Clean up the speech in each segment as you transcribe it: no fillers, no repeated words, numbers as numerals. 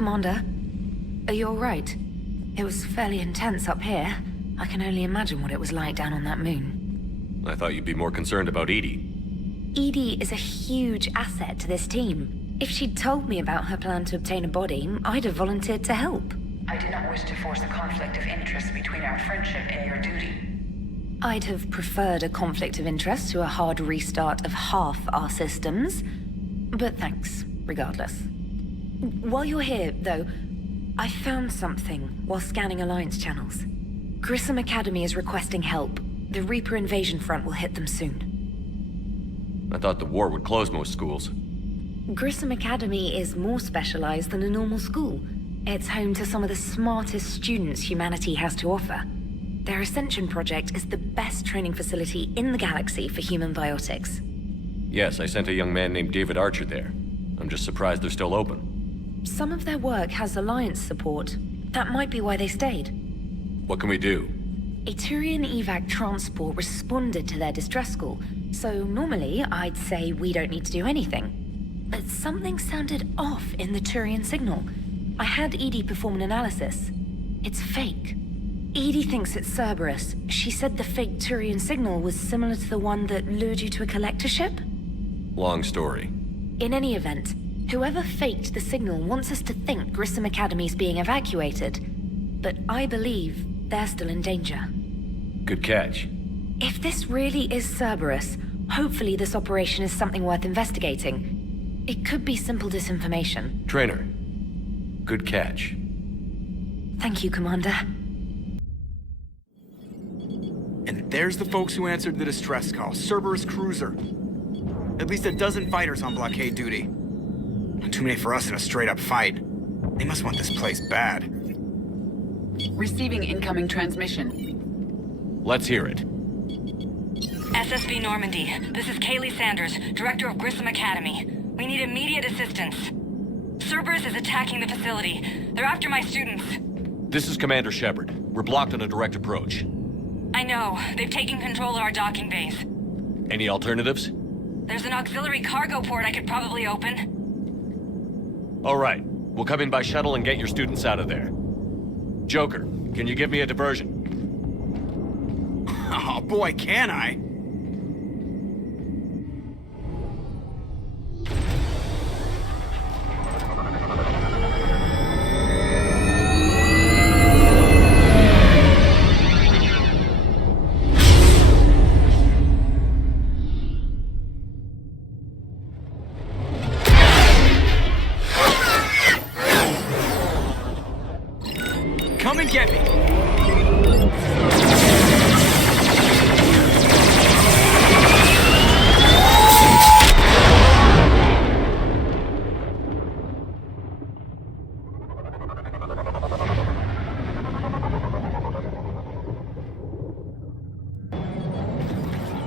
Commander, are you all right? It was fairly intense up here. I can only imagine what it was like down on that moon. I thought you'd be more concerned about Edie. Edie is a huge asset to this team. If she'd told me about her plan to obtain a body, I'd have volunteered to help. I do not wish to force a conflict of interest between our friendship and your duty. I'd have preferred a conflict of interest to a hard restart of half our systems. But thanks, regardless. While you're here, though, I found something while scanning Alliance channels. Grissom Academy is requesting help. The Reaper invasion front will hit them soon. I thought the war would close most schools. Grissom Academy is more specialized than a normal school. It's home to some of the smartest students humanity has to offer. Their Ascension project is the best training facility in the galaxy for human biotics. Yes, I sent a young man named David Archer there. I'm just surprised they're still open. Some of their work has Alliance support. That might be why they stayed. What can we do? A Turian evac transport responded to their distress call, so normally I'd say we don't need to do anything. But something sounded off in the Turian signal. I had Edie perform an analysis. It's fake. Edie thinks it's Cerberus. She said the fake Turian signal was similar to the one that lured you to a collector ship? Long story. In any event, whoever faked the signal wants us to think Grissom Academy's being evacuated. But I believe they're still in danger. Good catch. If this really is Cerberus, hopefully this operation is something worth investigating. It could be simple disinformation. Traynor. Good catch. Thank you, Commander. And there's the folks who answered the distress call. Cerberus cruiser. At least a dozen fighters on blockade duty. Not too many for us in a straight-up fight. They must want this place bad. Receiving incoming transmission. Let's hear it. SSB Normandy, this is Kaylee Sanders, Director of Grissom Academy. We need immediate assistance. Cerberus is attacking the facility. They're after my students. This is Commander Shepard. We're blocked on a direct approach. I know. They've taken control of our docking bays. Any alternatives? There's an auxiliary cargo port I could probably open. All right. We'll come in by shuttle and get your students out of there. Joker, can you give me a diversion? Oh boy, can I! Come and get me!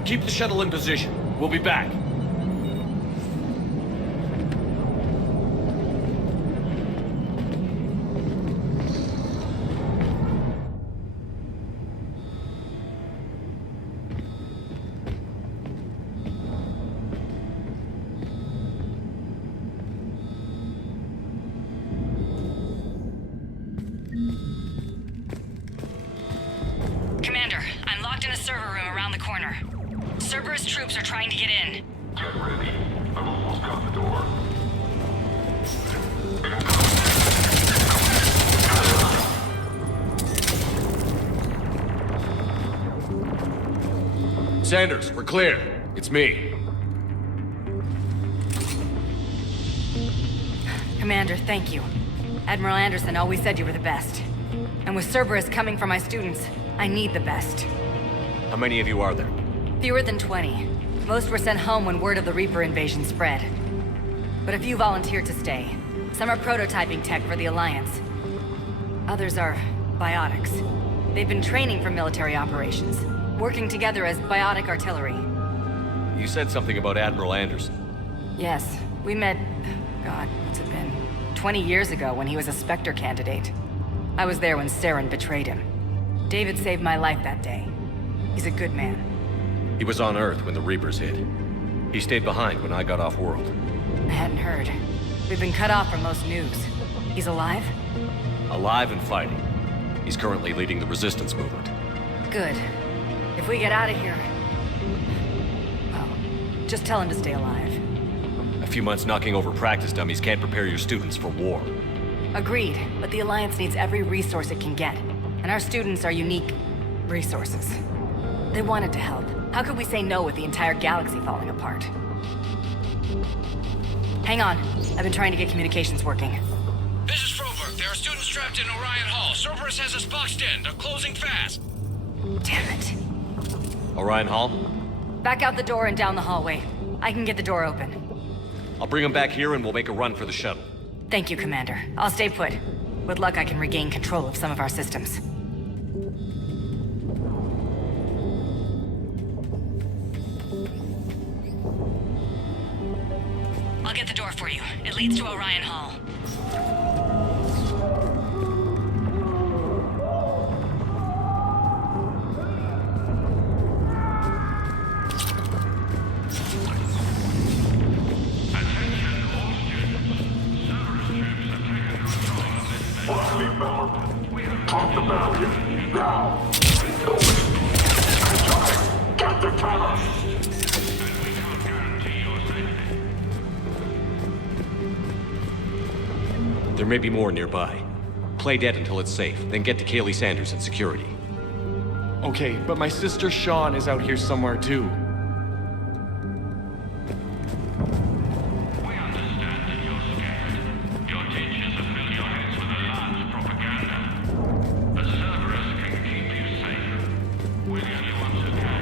Keep the shuttle in position. We'll be back. Commander, I'm locked in a server room around the corner. Cerberus troops are trying to get in. Get ready. I've almost got the door. Sanders, we're clear. It's me. Commander, thank you. Admiral Anderson always said you were the best. And with Cerberus coming for my students, I need the best. How many of you are there? Fewer than 20. Most were sent home when word of the Reaper invasion spread. But a few volunteered to stay. Some are prototyping tech for the Alliance. Others are biotics. They've been training for military operations, working together as biotic artillery. You said something about Admiral Anderson. Yes, we met, God, what's it been? 20 years ago when he was a Spectre candidate. I was there when Saren betrayed him. David saved my life that day. He's a good man. He was on Earth when the Reapers hit. He stayed behind when I got off-world. I hadn't heard. We've been cut off from most news. He's alive? Alive and fighting. He's currently leading the resistance movement. Good. If we get out of here... well, just tell him to stay alive. A few months knocking over practice dummies can't prepare your students for war. Agreed, but the Alliance needs every resource it can get. And our students are unique resources. They wanted to help. How could we say no with the entire galaxy falling apart? Hang on. I've been trying to get communications working. This is Froberg. There are students trapped in Orion Hall. Cerberus has us boxed in. They're closing fast. Damn it. Orion Hall? Back out the door and down the hallway. I can get the door open. I'll bring him back here and we'll make a run for the shuttle. Thank you, Commander. I'll stay put. With luck, I can regain control of some of our systems. I'll get the door for you. It leads to Orion Hall. Drop the barrier. Now. Get the tower. There may be more nearby. Play dead until it's safe, then get to Kaylee Sanders and security. Okay, but my sister Sean is out here somewhere too. We understand that you're scared. Your teachers have filled your heads with a large propaganda. But Cerberus can keep you safe. We're the only ones who can.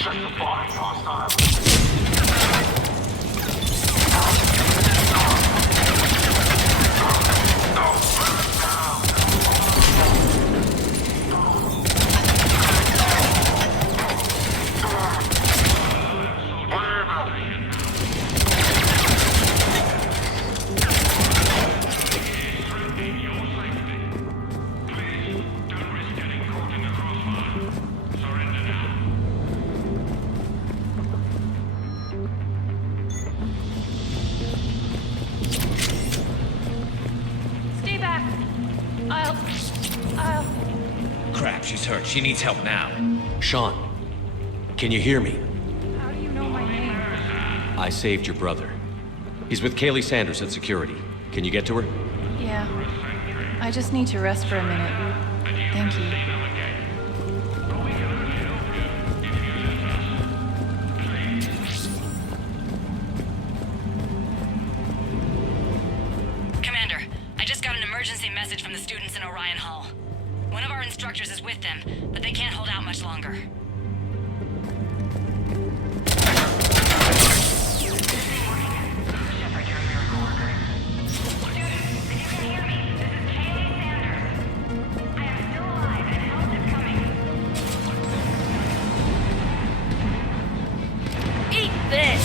Check the body, hostile. Crap, she's hurt. She needs help now. Sean, can you hear me? How do you know my name? I saved your brother. He's with Kaylee Sanders at security. Can you get to her? Yeah. I just need to rest for a minute. Thank you. Commander, I just got an emergency message from the students in Orion Hall. One of our instructors is with them, but they can't hold out much longer. Shepard, you're in your quarters. Students, if you can hear me, this is Kaylee Sanders. I am still alive and help is coming. Eat this!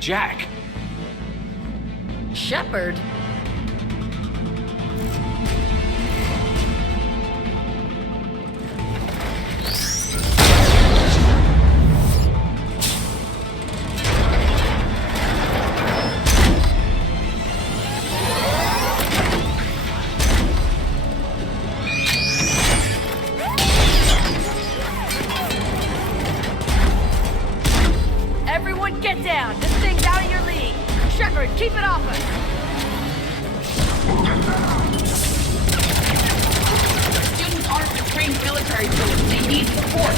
Jack! Shepard? Everyone get down! This thing's out of your league! Shepard, keep it off us! Students aren't the trained military troops. They need support.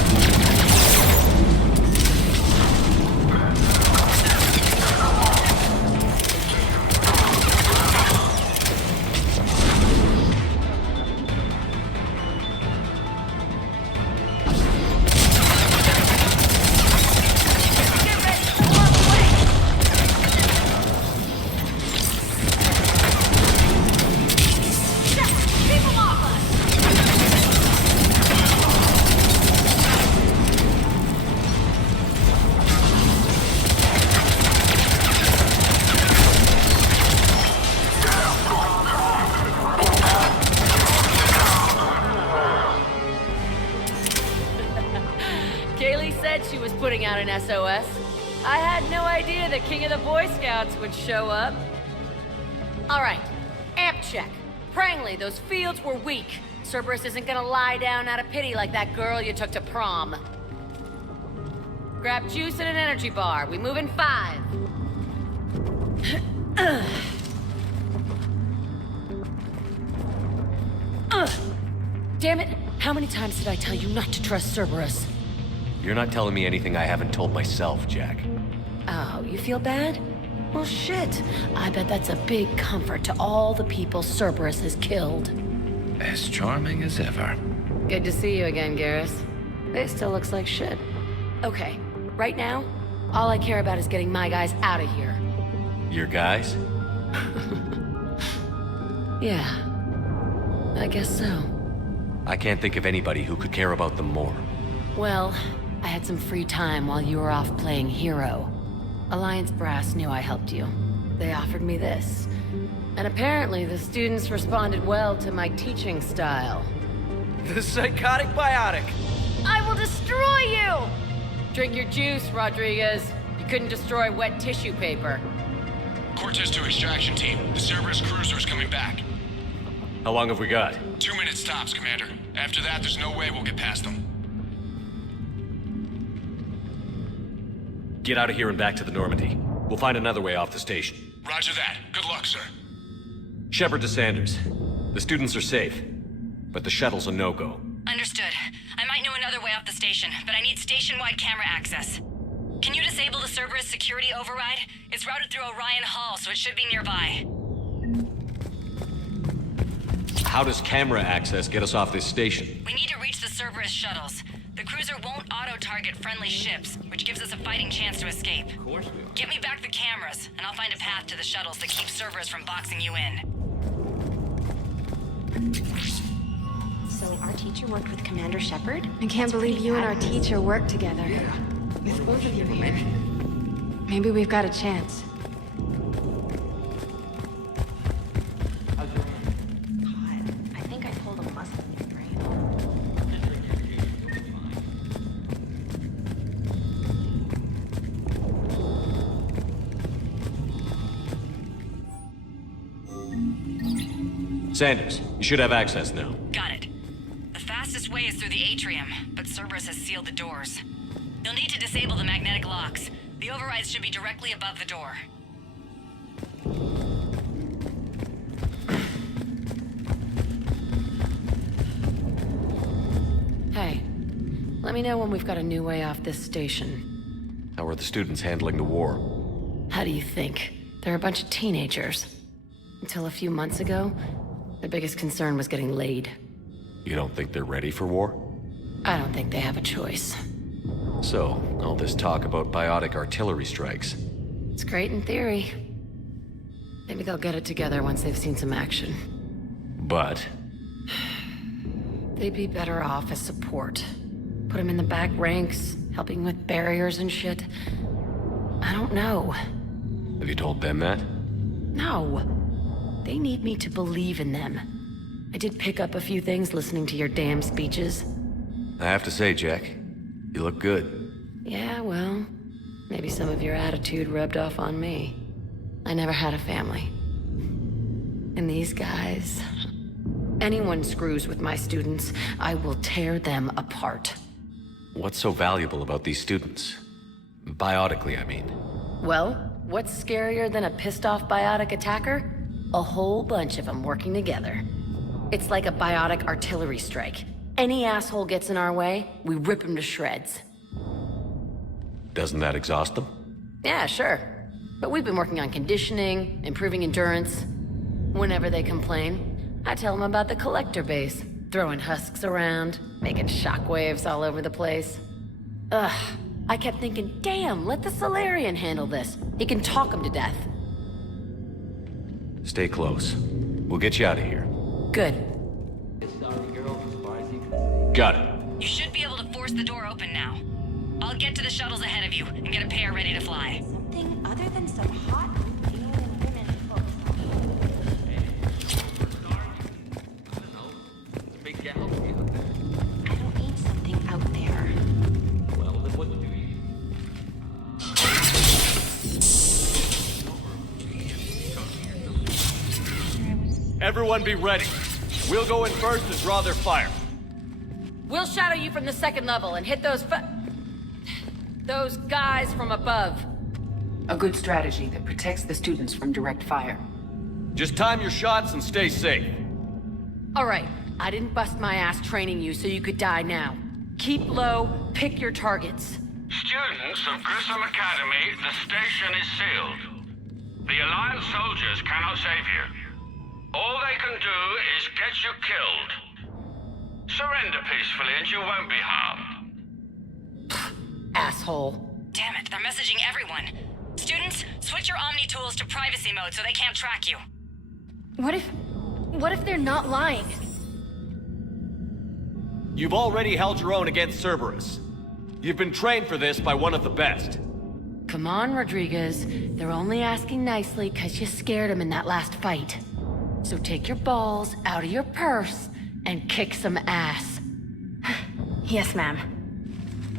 said she was putting out an SOS. I had no idea the king of the Boy Scouts would show up. All right, amp check. Prangley, those fields were weak. Cerberus isn't gonna lie down out of pity like that girl you took to prom. Grab juice and an energy bar. We move in 5. Damn it! How many times did I tell you not to trust Cerberus? You're not telling me anything I haven't told myself, Jack. Oh, you feel bad? Well, shit. I bet that's a big comfort to all the people Cerberus has killed. As charming as ever. Good to see you again, Garrus. This still looks like shit. Okay, right now, all I care about is getting my guys out of here. Your guys? Yeah. I guess so. I can't think of anybody who could care about them more. Well, I had some free time while you were off playing hero. Alliance Brass knew I helped you. They offered me this. And apparently the students responded well to my teaching style. The psychotic biotic! I will destroy you! Drink your juice, Rodriguez. You couldn't destroy wet tissue paper. Cortez to extraction team. The Cerberus cruiser's coming back. How long have we got? 2 minutes tops, Commander. After that, there's no way we'll get past them. Get out of here and back to the Normandy. We'll find another way off the station. Roger that. Good luck, sir. Shepard to Sanders. The students are safe, but the shuttle's a no-go. Understood. I might know another way off the station, but I need station-wide camera access. Can you disable the Cerberus security override? It's routed through Orion Hall, so it should be nearby. How does camera access get us off this station? We need to reach the Cerberus shuttles. The cruiser won't auto-target friendly ships, which gives us a fighting chance to escape. Of course we will. Get me back the cameras, and I'll find a path to the shuttles that keep Cerberus from boxing you in. So our teacher worked with Commander Shepard? I can't believe you and our teacher worked together. With both of you here. Maybe we've got a chance. I think I pulled a muscle in your brain. Sanders, you should have access now. Got it. The fastest way is through the atrium, but Cerberus has sealed the doors. You'll need to disable the magnetic locks. The overrides should be directly above the door. Hey, let me know when we've got a new way off this station. How are the students handling the war? How do you think? They're a bunch of teenagers. Until a few months ago, their biggest concern was getting laid. You don't think they're ready for war? I don't think they have a choice. So, all this talk about biotic artillery strikes. It's great in theory. Maybe they'll get it together once they've seen some action. But They'd be better off as support. Put them in the back ranks, helping with barriers and shit. I don't know. have you told them that? No. They need me to believe in them. I did pick up a few things listening to your damn speeches. I have to say, Jack, you look good. Yeah, well, maybe some of your attitude rubbed off on me. I never had a family. And these guys... Anyone screws with my students, I will tear them apart. What's so valuable about these students? Biotically, I mean. Well, what's scarier than a pissed-off biotic attacker? A whole bunch of them working together. It's like a biotic artillery strike. Any asshole gets in our way, we rip him to shreds. Doesn't that exhaust them? Yeah, sure. But we've been working on conditioning, improving endurance. Whenever they complain, I tell them about the collector base, throwing husks around, making shockwaves all over the place. Ugh, I kept thinking, damn, let the Solarian handle this. He can talk them to death. Stay close. We'll get you out of here. Good. Got it. You should be able to force the door open now. I'll get to the shuttles ahead of you and get a pair ready to fly. Something other than some hot alien women focused on. I don't need something out there. Well, then what Everyone be ready. We'll go in first and draw their fire. We'll shadow you from the second level and hit those guys from above. A good strategy that protects the students from direct fire. Just time your shots and stay safe. All right, I didn't bust my ass training you so you could die now. Keep low, pick your targets. Students of Grissom Academy, the station is sealed. The Alliance soldiers cannot save you. All they can do is get you killed. Surrender peacefully and you won't be harmed. Asshole. Damn it, they're messaging everyone. Students, switch your Omni tools to privacy mode so they can't track you. What if they're not lying? You've already held your own against Cerberus. You've been trained for this by one of the best. Come on, Rodriguez. They're only asking nicely because you scared them in that last fight. So take your balls out of your purse and kick some ass. Yes, ma'am.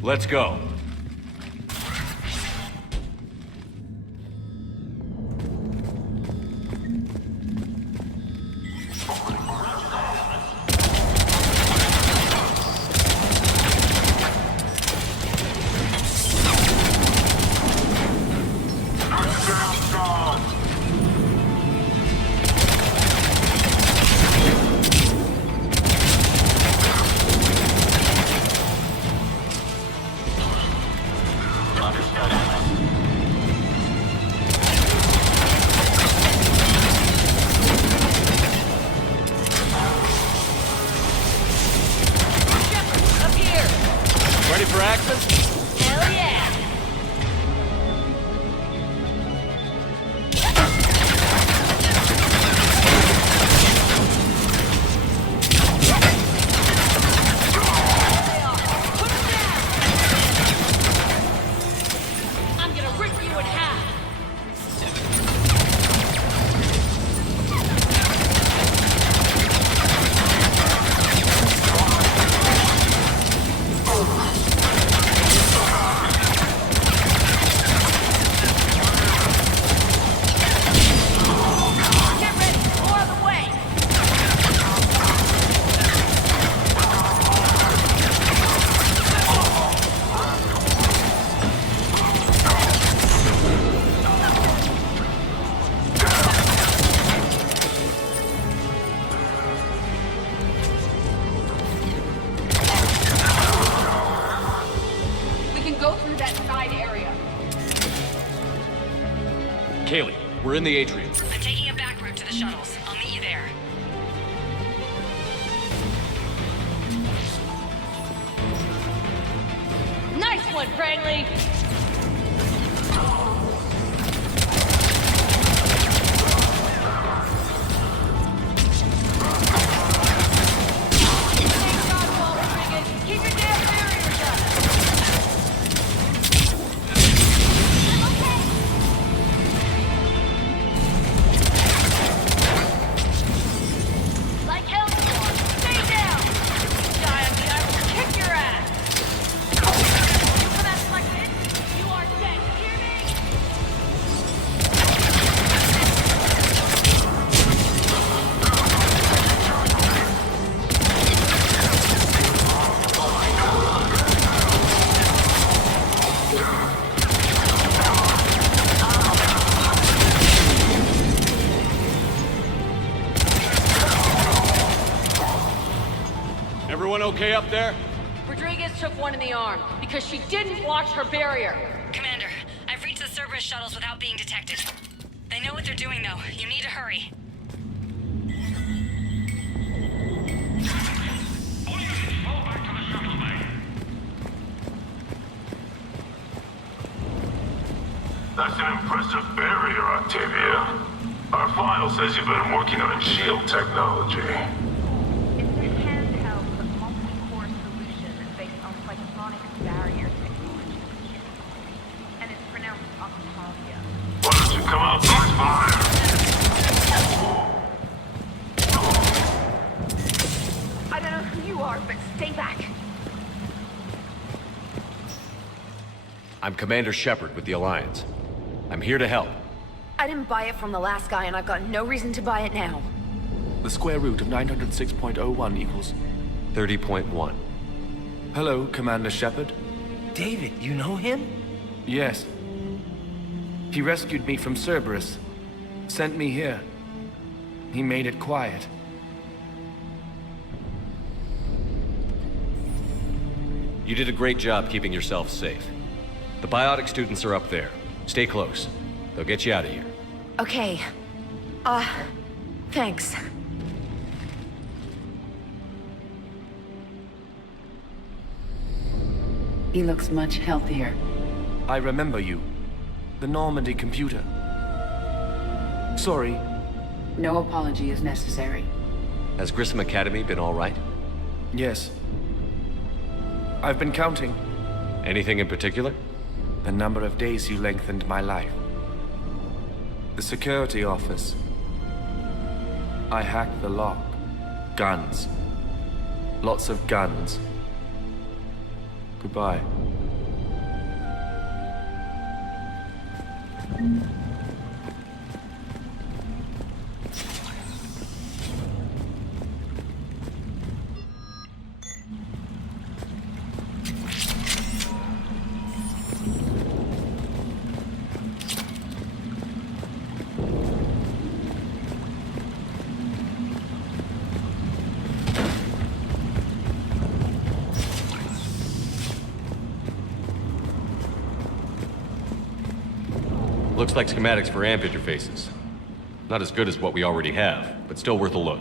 Let's go. Ready for action? Hell yeah! I'm gonna rip you in half! Kaylee, we're in the atrium. I'm taking a back route to the shuttles. I'll meet you there. Nice one, Cranley! Keep your damn barriers up! Like hell you are! Stay down! Die on me, I will kick your ass! You come out like this, you are dead, hear me? Everyone okay up there? Rodriguez took one in the arm because she didn't watch her barrier. Commander, I've reached the Cerberus shuttles without being detected. They know what they're doing, though. You need to hurry. All units, fall back to the shuttle bay. That's an impressive barrier, Octavia. Our file says you've been working on shield technology. It's a handheld but multi-core solution based on cyclonic barrier technology. And it's pronounced Octavia. Why don't you come out and fire? I don't know who you are, but stay back. I'm Commander Shepard with the Alliance. I'm here to help. I didn't buy it from the last guy, and I've got no reason to buy it now. The square root of 906.01 equals... 30.1. Hello, Commander Shepard. David, you know him? Yes. He rescued me from Cerberus. Sent me here. He made it quiet. You did a great job keeping yourself safe. The biotic students are up there. Stay close. They'll get you out of here. Okay. Thanks. He looks much healthier. I remember you. The Normandy computer. Sorry. No apology is necessary. Has Grissom Academy been all right? Yes. I've been counting. Anything in particular? The number of days you lengthened my life. The security office. I hacked the lock. Guns. Lots of guns. Goodbye. Looks like schematics for amp interfaces. Not as good as what we already have, but still worth a look.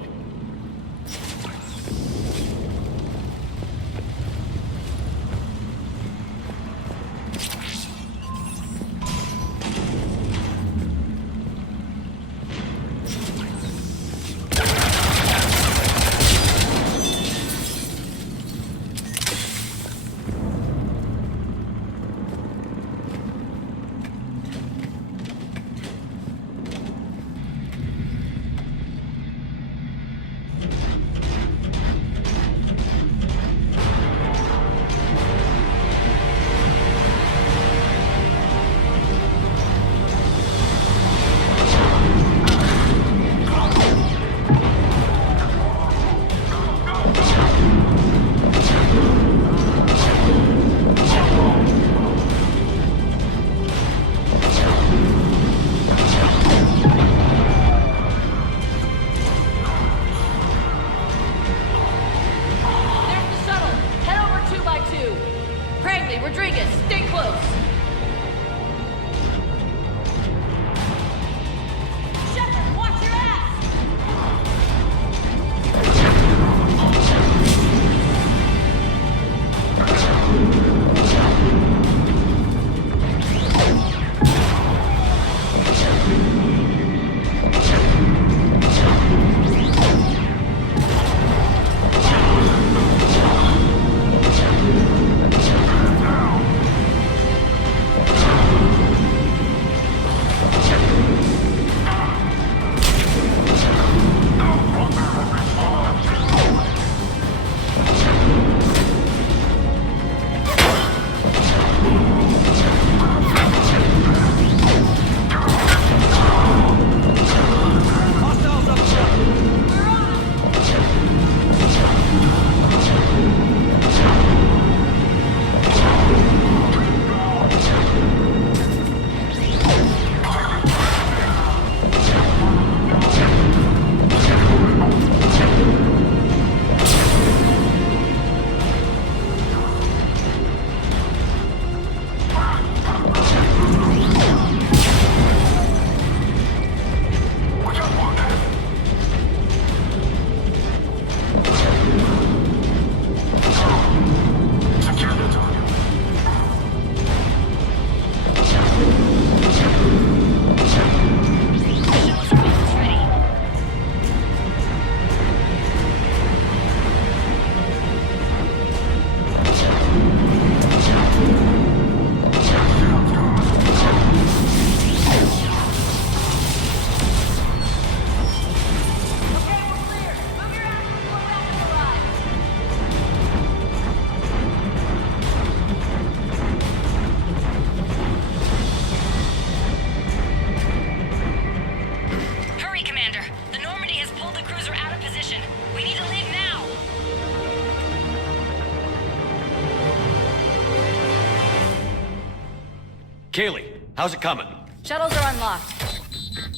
Kaylee, how's it coming? Shuttles are unlocked.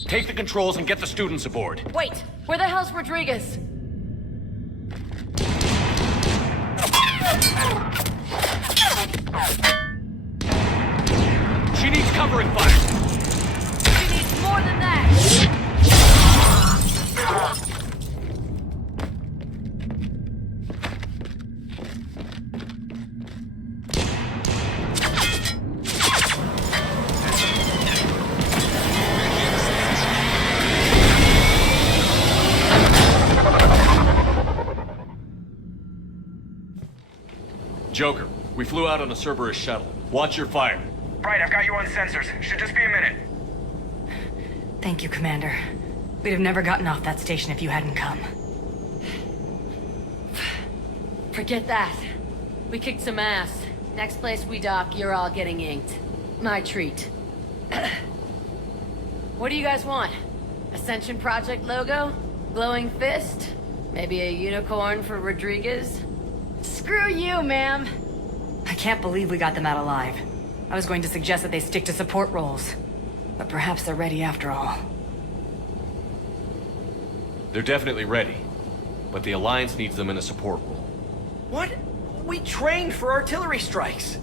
Take the controls and get the students aboard. Wait, where the hell's Rodriguez? She needs cover and fire. She needs more than that! Joker, we flew out on a Cerberus shuttle. Watch your fire. Right, I've got you on sensors. Should just be a minute. Thank you, Commander. We'd have never gotten off that station if you hadn't come. Forget that. We kicked some ass. Next place we dock, you're all getting inked. My treat. What do you guys want? Ascension Project logo? Glowing fist? Maybe a unicorn for Rodriguez? Screw you, ma'am! I can't believe we got them out alive. I was going to suggest that they stick to support roles. But perhaps they're ready after all. They're definitely ready. But the Alliance needs them in a support role. What? We trained for artillery strikes.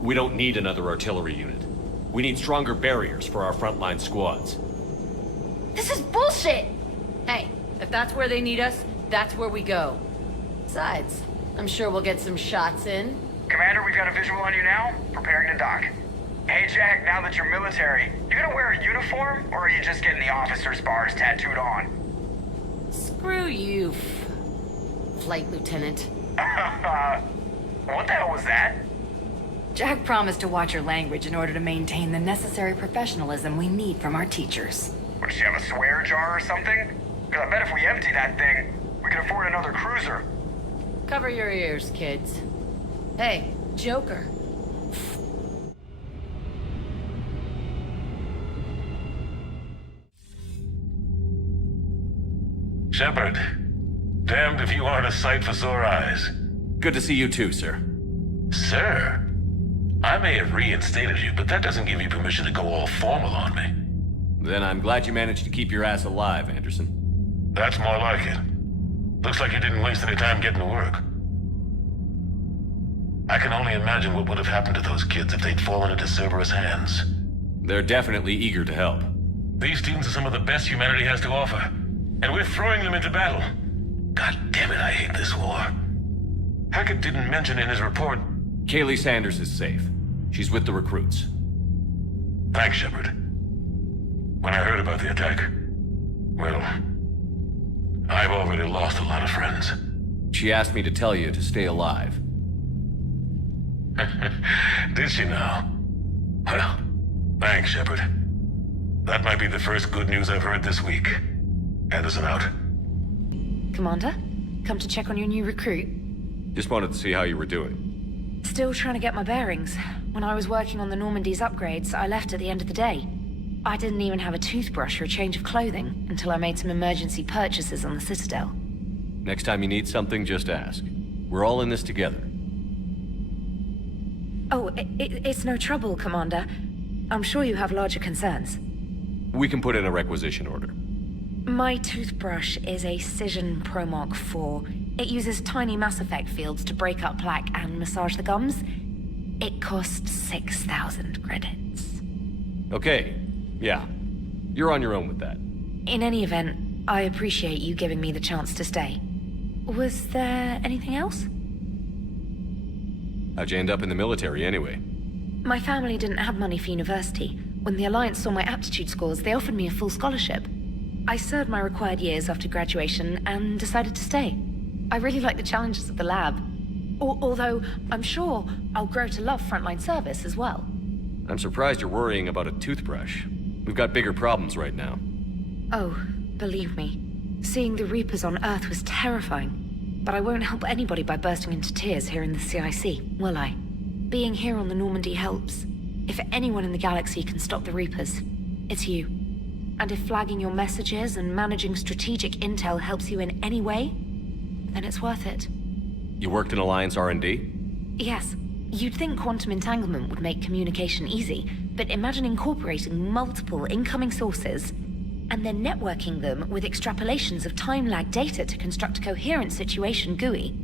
We don't need another artillery unit. We need stronger barriers for our frontline squads. This is bullshit! Hey, if that's where they need us, that's where we go. Besides, I'm sure we'll get some shots in. Commander, we've got a visual on you now. Preparing to dock. Hey, Jack, now that you're military, you gonna wear a uniform, or are you just getting the officer's bars tattooed on? Screw you, Flight Lieutenant. What the hell was that? Jack promised to watch your language in order to maintain the necessary professionalism we need from our teachers. What, does she have a swear jar or something? Because I bet if we empty that thing, we can afford another cruiser. Cover your ears, kids. Hey, Joker. Shepard, damned if you aren't a sight for sore eyes. Good to see you too, sir. Sir? I may have reinstated you, but that doesn't give you permission to go all formal on me. Then I'm glad you managed to keep your ass alive, Anderson. That's more like it. Looks like you didn't waste any time getting to work. I can only imagine what would have happened to those kids if they'd fallen into Cerberus' hands. They're definitely eager to help. These students are some of the best humanity has to offer, and we're throwing them into battle. God damn it, I hate this war. Hackett didn't mention in his report... Kaylee Sanders is safe. She's with the recruits. Thanks, Shepard. When I heard about the attack, well, I've already lost a lot of friends. She asked me to tell you to stay alive. Did she now? Well, thanks, Shepard. That might be the first good news I've heard this week. Anderson out. Commander, come to check on your new recruit. Just wanted to see how you were doing. Still trying to get my bearings. When I was working on the Normandy's upgrades, I left at the end of the day. I didn't even have a toothbrush or a change of clothing until I made some emergency purchases on the Citadel. Next time you need something, just ask. We're all in this together. Oh, it's no trouble, Commander. I'm sure you have larger concerns. We can put in a requisition order. My toothbrush is a Cision Pro Mark 4. It uses tiny Mass Effect fields to break up plaque and massage the gums. It costs 6,000 credits. Okay, yeah. You're on your own with that. In any event, I appreciate you giving me the chance to stay. Was there anything else? How'd you end up in the military anyway? My family didn't have money for university. When the Alliance saw my aptitude scores, they offered me a full scholarship. I served my required years after graduation and decided to stay. I really like the challenges of the lab. Although, I'm sure I'll grow to love frontline service as well. I'm surprised you're worrying about a toothbrush. We've got bigger problems right now. Oh, believe me. Seeing the Reapers on Earth was terrifying. But I won't help anybody by bursting into tears here in the CIC, will I? Being here on the Normandy helps. If anyone in the galaxy can stop the Reapers, it's you. And if flagging your messages and managing strategic intel helps you in any way, then it's worth it. You worked in Alliance R&D? Yes. You'd think quantum entanglement would make communication easy, but imagine incorporating multiple incoming sources and then networking them with extrapolations of time-lag data to construct a coherent situation GUI.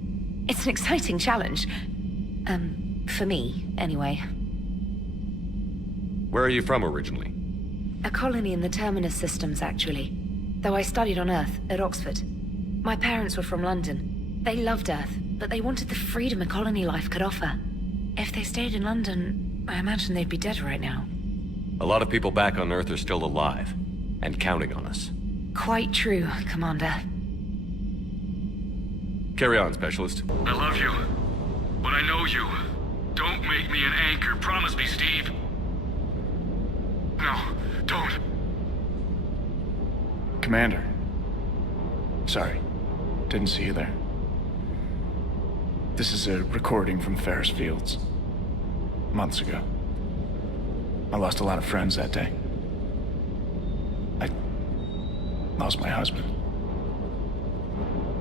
It's an exciting challenge. For me, anyway. Where are you from originally? A colony in the Terminus systems, actually. Though I studied on Earth, at Oxford. My parents were from London. They loved Earth, but they wanted the freedom a colony life could offer. If they stayed in London, I imagine they'd be dead right now. A lot of people back on Earth are still alive, and counting on us. Quite true, Commander. Carry on, Specialist. I love you, but I know you. Don't make me an anchor. Promise me, Steve. No, don't. Commander. Sorry. Didn't see you there. This is a recording from Ferris Fields. Months ago. I lost a lot of friends that day. I lost my husband.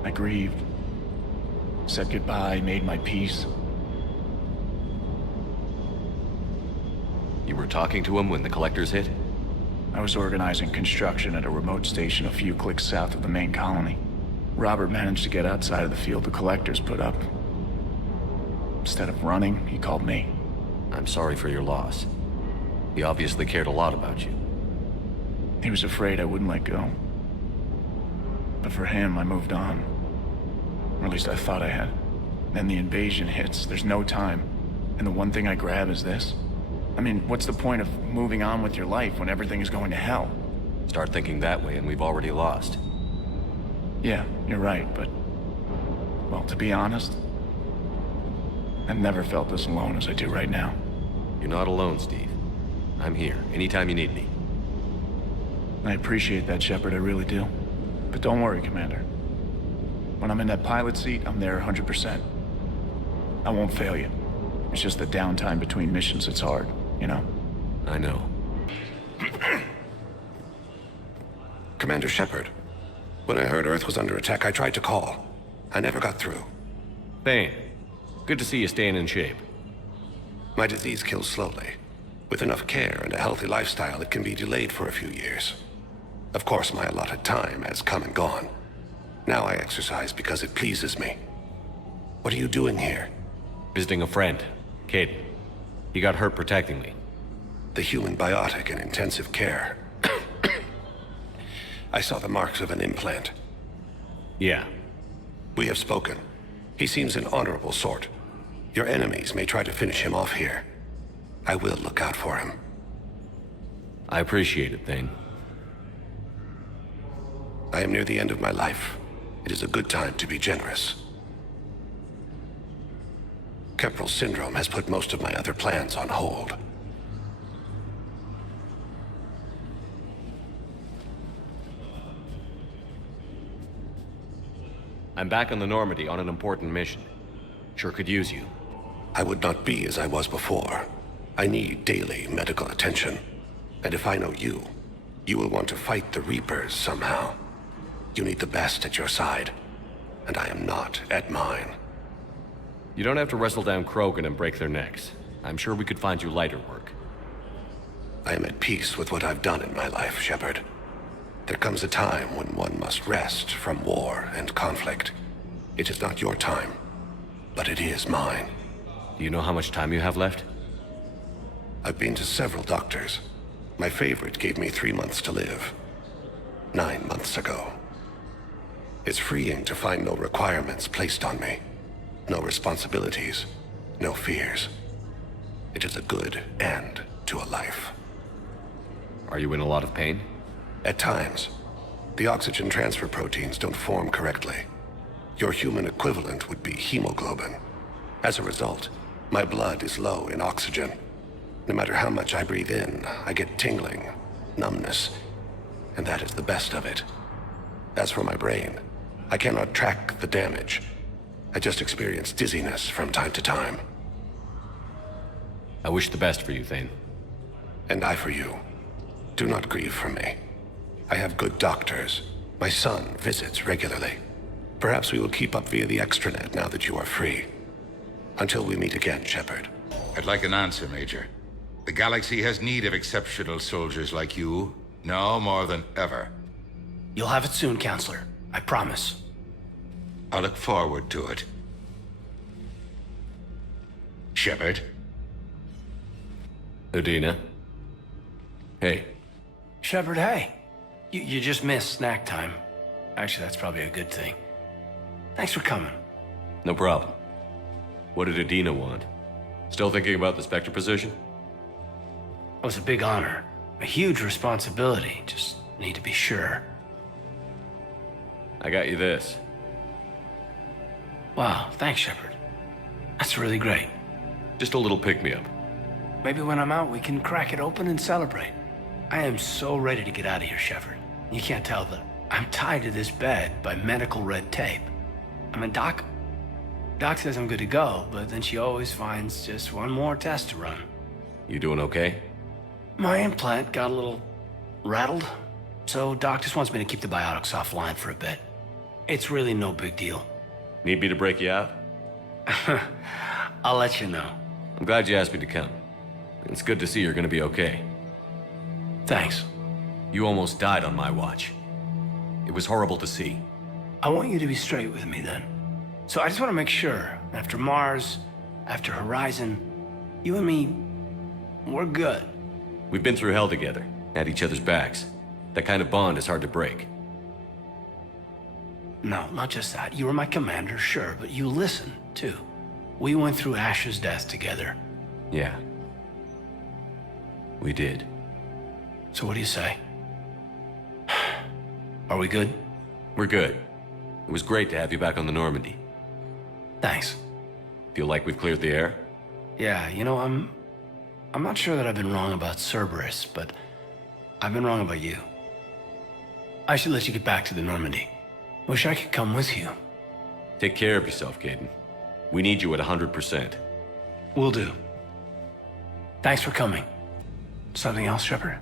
I grieved. Said goodbye, made my peace. You were talking to him when the collectors hit? I was organizing construction at a remote station a few clicks south of the main colony. Robert managed to get outside of the field the collectors put up. Instead of running, he called me. I'm sorry for your loss. He obviously cared a lot about you. He was afraid I wouldn't let go. But for him, I moved on. Or at least I thought I had. Then the invasion hits, there's no time. And the one thing I grab is this. I mean, what's the point of moving on with your life when everything is going to hell? Start thinking that way and we've already lost. Yeah, you're right, but... well, to be honest, I've never felt this alone as I do right now. You're not alone, Steve. I'm here, anytime you need me. I appreciate that, Shepard, I really do. But don't worry, Commander. When I'm in that pilot seat, I'm there 100%. I won't fail you. It's just the downtime between missions that's hard, you know? I know. Commander Shepard, when I heard Earth was under attack, I tried to call. I never got through. Thane, good to see you staying in shape. My disease kills slowly. With enough care and a healthy lifestyle, it can be delayed for a few years. Of course, my allotted time has come and gone. Now I exercise because it pleases me. What are you doing here? Visiting a friend, Kid. He got hurt protecting me. The human biotic in intensive care. I saw the marks of an implant. Yeah. We have spoken. He seems an honorable sort. Your enemies may try to finish him off here. I will look out for him. I appreciate it, Thane. I am near the end of my life. It is a good time to be generous. Kepral syndrome has put most of my other plans on hold. I'm back on the Normandy on an important mission. Sure could use you. I would not be as I was before. I need daily medical attention. And if I know you, you will want to fight the Reapers somehow. You need the best at your side, and I am not at mine. You don't have to wrestle down Krogan and break their necks. I'm sure we could find you lighter work. I am at peace with what I've done in my life, Shepard. There comes a time when one must rest from war and conflict. It is not your time, but it is mine. Do you know how much time you have left? I've been to several doctors. My favorite gave me 3 months to live. 9 months ago. It's freeing to find no requirements placed on me. No responsibilities, no fears. It is a good end to a life. Are you in a lot of pain? At times. The oxygen transfer proteins don't form correctly. Your human equivalent would be hemoglobin. As a result, my blood is low in oxygen. No matter how much I breathe in, I get tingling, numbness, and that is the best of it. As for my brain, I cannot track the damage. I just experience dizziness from time to time. I wish the best for you, Thane. And I for you. Do not grieve for me. I have good doctors. My son visits regularly. Perhaps we will keep up via the extranet now that you are free. Until we meet again, Shepard. I'd like an answer, Major. The galaxy has need of exceptional soldiers like you, now more than ever. You'll have it soon, Counselor. I promise. I look forward to it. Shepard? Udina. Hey. Shepard, hey. You just missed snack time. Actually, that's probably a good thing. Thanks for coming. No problem. What did Udina want? Still thinking about the Spectre position? It was a big honor. A huge responsibility. Just need to be sure. I got you this. Wow, thanks, Shepard. That's really great. Just a little pick-me-up. Maybe when I'm out, we can crack it open and celebrate. I am so ready to get out of here, Shepard. You can't tell, but I'm tied to this bed by medical red tape. I mean, Doc says I'm good to go, but then she always finds just one more test to run. You doing okay? My implant got a little rattled, so Doc just wants me to keep the biotics offline for a bit. It's really no big deal. Need me to break you out? I'll let you know. I'm glad you asked me to come. It's good to see you're gonna be okay. Thanks. You almost died on my watch. It was horrible to see. I want you to be straight with me then. So I just want to make sure, after Mars, after Horizon, you and me, we're good. We've been through hell together, at each other's backs. That kind of bond is hard to break. No, not just that. You were my commander, sure, but you listened, too. We went through Ash's death together. Yeah. We did. So what do you say? Are we good? We're good. It was great to have you back on the Normandy. Thanks. Feel like we've cleared the air? Yeah, you know, I'm not sure that I've been wrong about Cerberus, but I've been wrong about you. I should let you get back to the Normandy. Wish I could come with you. Take care of yourself, Caden. We need you at 100%. Will do. Thanks for coming. Something else, Shepard?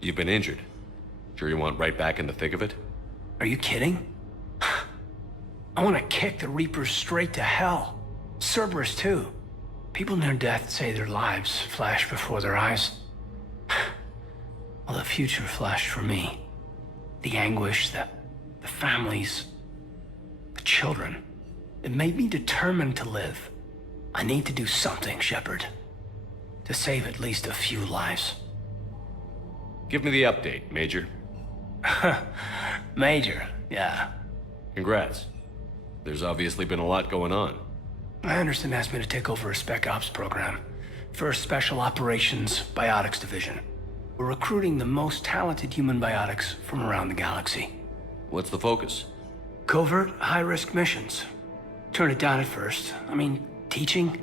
You've been injured. Sure you want right back in the thick of it? Are you kidding? I want to kick the Reapers straight to hell. Cerberus, too. People near death say their lives flash before their eyes. Well, the future flashed for me. The anguish, the families, the children. It made me determined to live. I need to do something, Shepard. To save at least a few lives. Give me the update, Major. Major, yeah. Congrats. There's obviously been a lot going on. Anderson asked me to take over a Spec Ops program for a Special Operations Biotics Division. We're recruiting the most talented human biotics from around the galaxy. What's the focus? Covert, high-risk missions. Turn it down at first. I mean, teaching?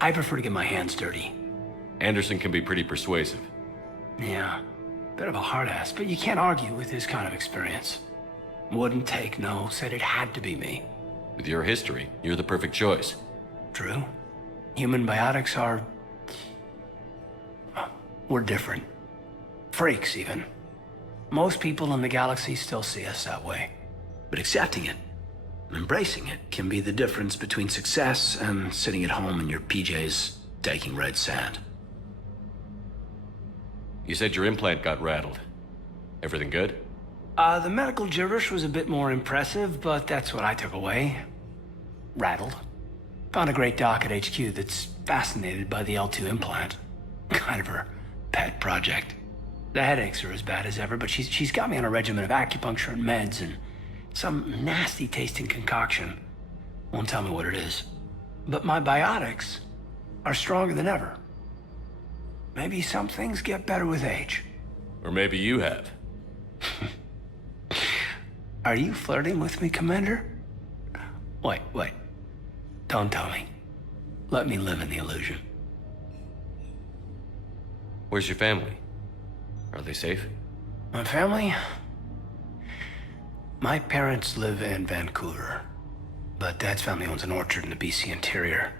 I prefer to get my hands dirty. Anderson can be pretty persuasive. Yeah, bit of a hard ass, but you can't argue with his kind of experience. Wouldn't take no, said it had to be me. With your history, you're the perfect choice. True. Human biotics are... we're different. Freaks, even. Most people in the galaxy still see us that way. But accepting it, embracing it, can be the difference between success and sitting at home in your PJs, taking red sand. You said your implant got rattled. Everything good? The medical gibberish was a bit more impressive, but that's what I took away. Rattled. Found a great doc at HQ that's fascinated by the L2 implant. Kind of her pet project. The headaches are as bad as ever, but she's got me on a regimen of acupuncture and meds and some nasty tasting concoction. Won't tell me what it is. But my biotics are stronger than ever. Maybe some things get better with age. Or maybe you have. Are you flirting with me, Commander? Wait. Don't tell me. Let me live in the illusion. Where's your family? Are they safe? My family? My parents live in Vancouver, but Dad's family owns an orchard in the BC interior.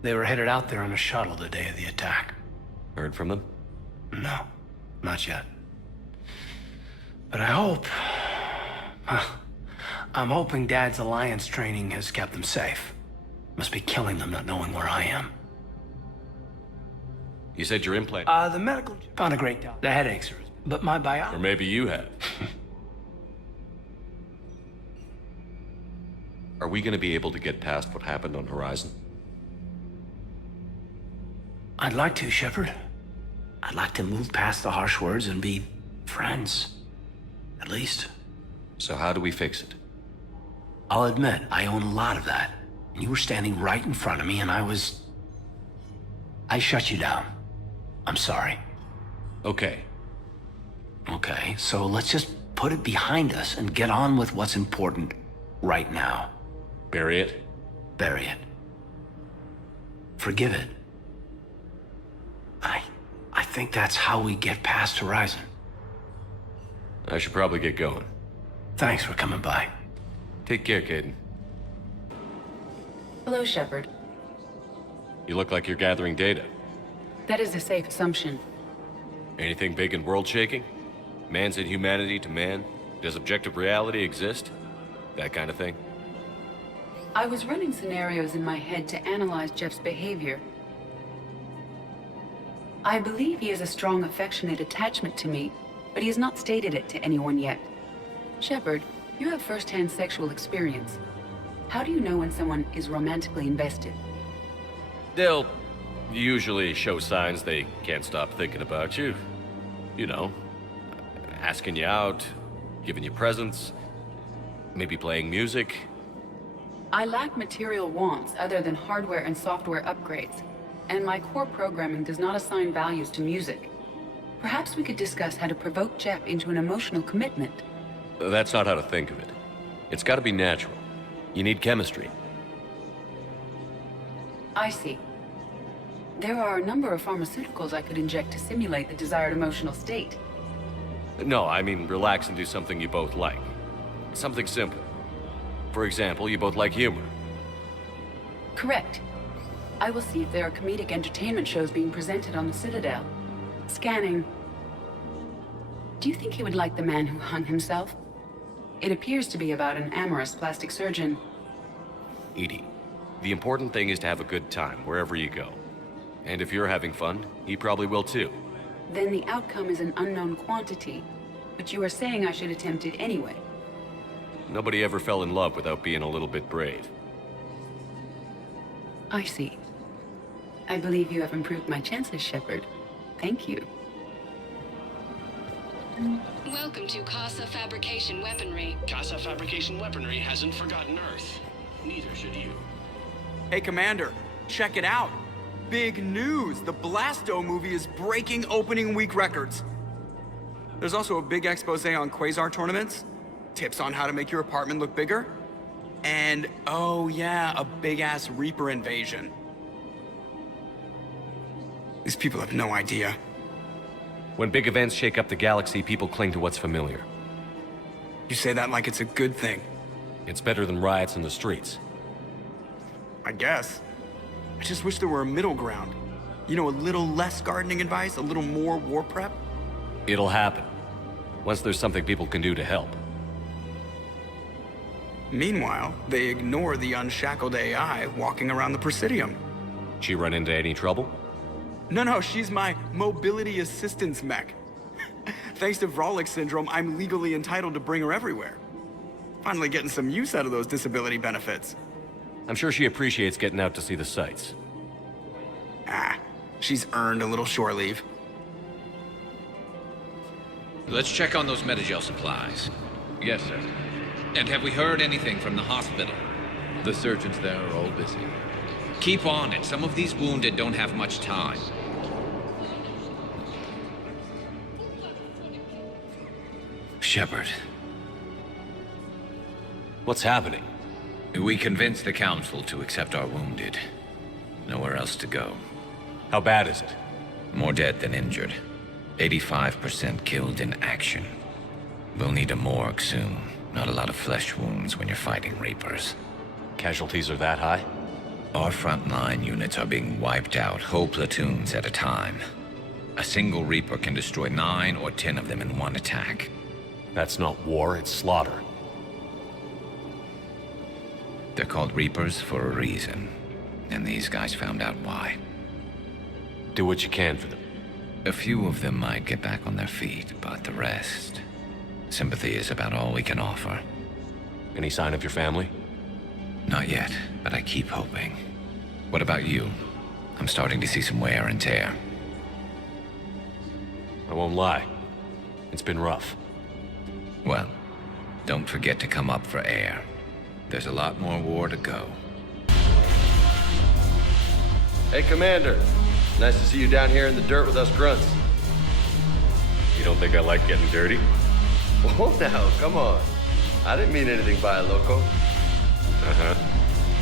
They were headed out there on a shuttle the day of the attack. Heard from them? No, not yet. But I hope... I'm hoping Dad's Alliance training has kept them safe. Must be killing them not knowing where I am. You said your implant... The medical... Found a great doc. The headaches are... But my biotics... Or maybe you have. Are we gonna be able to get past what happened on Horizon? I'd like to, Shepard. I'd like to move past the harsh words and be friends. At least. So how do we fix it? I'll admit, I own a lot of that. You were standing right in front of me and I shut you down. I'm sorry. Okay. Okay, so let's just put it behind us and get on with what's important right now. Bury it? Bury it. Forgive it. I think that's how we get past Horizon. I should probably get going. Thanks for coming by. Take care, Caden. Hello, Shepard. You look like you're gathering data. That is a safe assumption. Anything big and world-shaking? Man's inhumanity to man? Does objective reality exist? That kind of thing? I was running scenarios in my head to analyze Jeff's behavior. I believe he has a strong affectionate attachment to me, but he has not stated it to anyone yet. Shepard, you have first-hand sexual experience. How do you know when someone is romantically invested? They'll usually show signs they can't stop thinking about you. You know, asking you out, giving you presents, maybe playing music. I lack material wants other than hardware and software upgrades, and my core programming does not assign values to music. Perhaps we could discuss how to provoke Jeff into an emotional commitment. That's not how to think of it. It's gotta be natural. You need chemistry. I see. There are a number of pharmaceuticals I could inject to simulate the desired emotional state. No, I mean relax and do something you both like. Something simple. For example, you both like humor. Correct. I will see if there are comedic entertainment shows being presented on the Citadel. Scanning. Do you think he would like The Man Who Hung Himself? It appears to be about an amorous plastic surgeon. Edie, the important thing is to have a good time wherever you go. And if you're having fun, he probably will too. Then the outcome is an unknown quantity, but you are saying I should attempt it anyway. Nobody ever fell in love without being a little bit brave. I see. I believe you have improved my chances, Shepard. Thank you. Welcome to Casa Fabrication Weaponry. Casa Fabrication Weaponry hasn't forgotten Earth. Neither should you. Hey, Commander, check it out. Big news! The Blasto movie is breaking opening week records. There's also a big expose on Quasar tournaments, tips on how to make your apartment look bigger, and, oh yeah, a big-ass Reaper invasion. These people have no idea. When big events shake up the galaxy, people cling to what's familiar. You say that like it's a good thing. It's better than riots in the streets. I guess. I just wish there were a middle ground. You know, a little less gardening advice, a little more war prep. It'll happen. Once there's something people can do to help. Meanwhile, they ignore the unshackled AI walking around the Presidium. She run into any trouble? No, she's my mobility assistance mech. Thanks to Vrolic syndrome, I'm legally entitled to bring her everywhere. Finally getting some use out of those disability benefits. I'm sure she appreciates getting out to see the sights. She's earned a little shore leave. Let's check on those Metagel supplies. Yes, sir. And have we heard anything from the hospital? The surgeons there are all busy. Keep on it. Some of these wounded don't have much time. Shepard. What's happening? We convinced the Council to accept our wounded. Nowhere else to go. How bad is it? More dead than injured. 85% killed in action. We'll need a morgue soon. Not a lot of flesh wounds when you're fighting Reapers. Casualties are that high? Our frontline units are being wiped out, whole platoons at a time. A single Reaper can destroy 9 or 10 of them in one attack. That's not war, it's slaughter. They're called Reapers for a reason. and these guys found out why. Do what you can for them. A few of them might get back on their feet, but the rest... sympathy is about all we can offer. Any sign of your family? Not yet, but I keep hoping. What about you? I'm starting to see some wear and tear. I won't lie. It's been rough. Well, don't forget to come up for air. There's a lot more war to go. Hey, Commander. Nice to see you down here in the dirt with us grunts. You don't think I like getting dirty? Oh, now, come on. I didn't mean anything by it, loco. Uh-huh.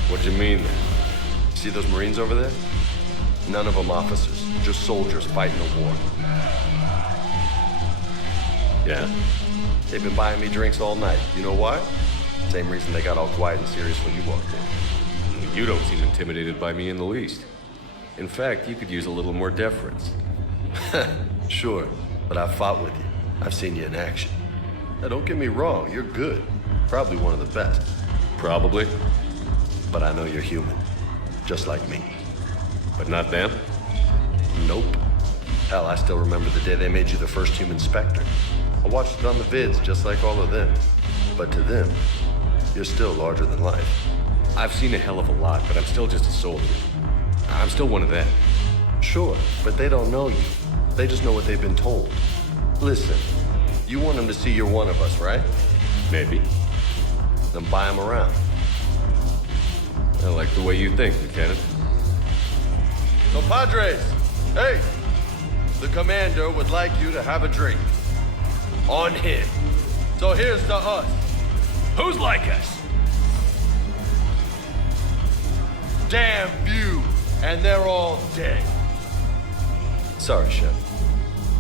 What'd you mean then? See those Marines over there? None of them officers, just soldiers fighting the war. Yeah? They've been buying me drinks all night. You know why? Same reason they got all quiet and serious when you walked in. You don't seem intimidated by me in the least. In fact, you could use a little more deference. Sure, but I've fought with you. I've seen you in action. Now, don't get me wrong, you're good. Probably one of the best. Probably. But I know you're human. Just like me. But not them? Nope. Hell, I still remember the day they made you the first human Spectre. I watched it on the vids, just like all of them. But to them, you're still larger than life. I've seen a hell of a lot, but I'm still just a soldier. I'm still one of them. Sure, but they don't know you. They just know what they've been told. Listen, you want them to see you're one of us, right? Maybe. Then buy them around. I like the way you think, Lieutenant. So, Padres, hey! The Commander would like you to have a drink. On him. So here's to us. Who's like us? Damn few, and they're all dead. Sorry, Shep.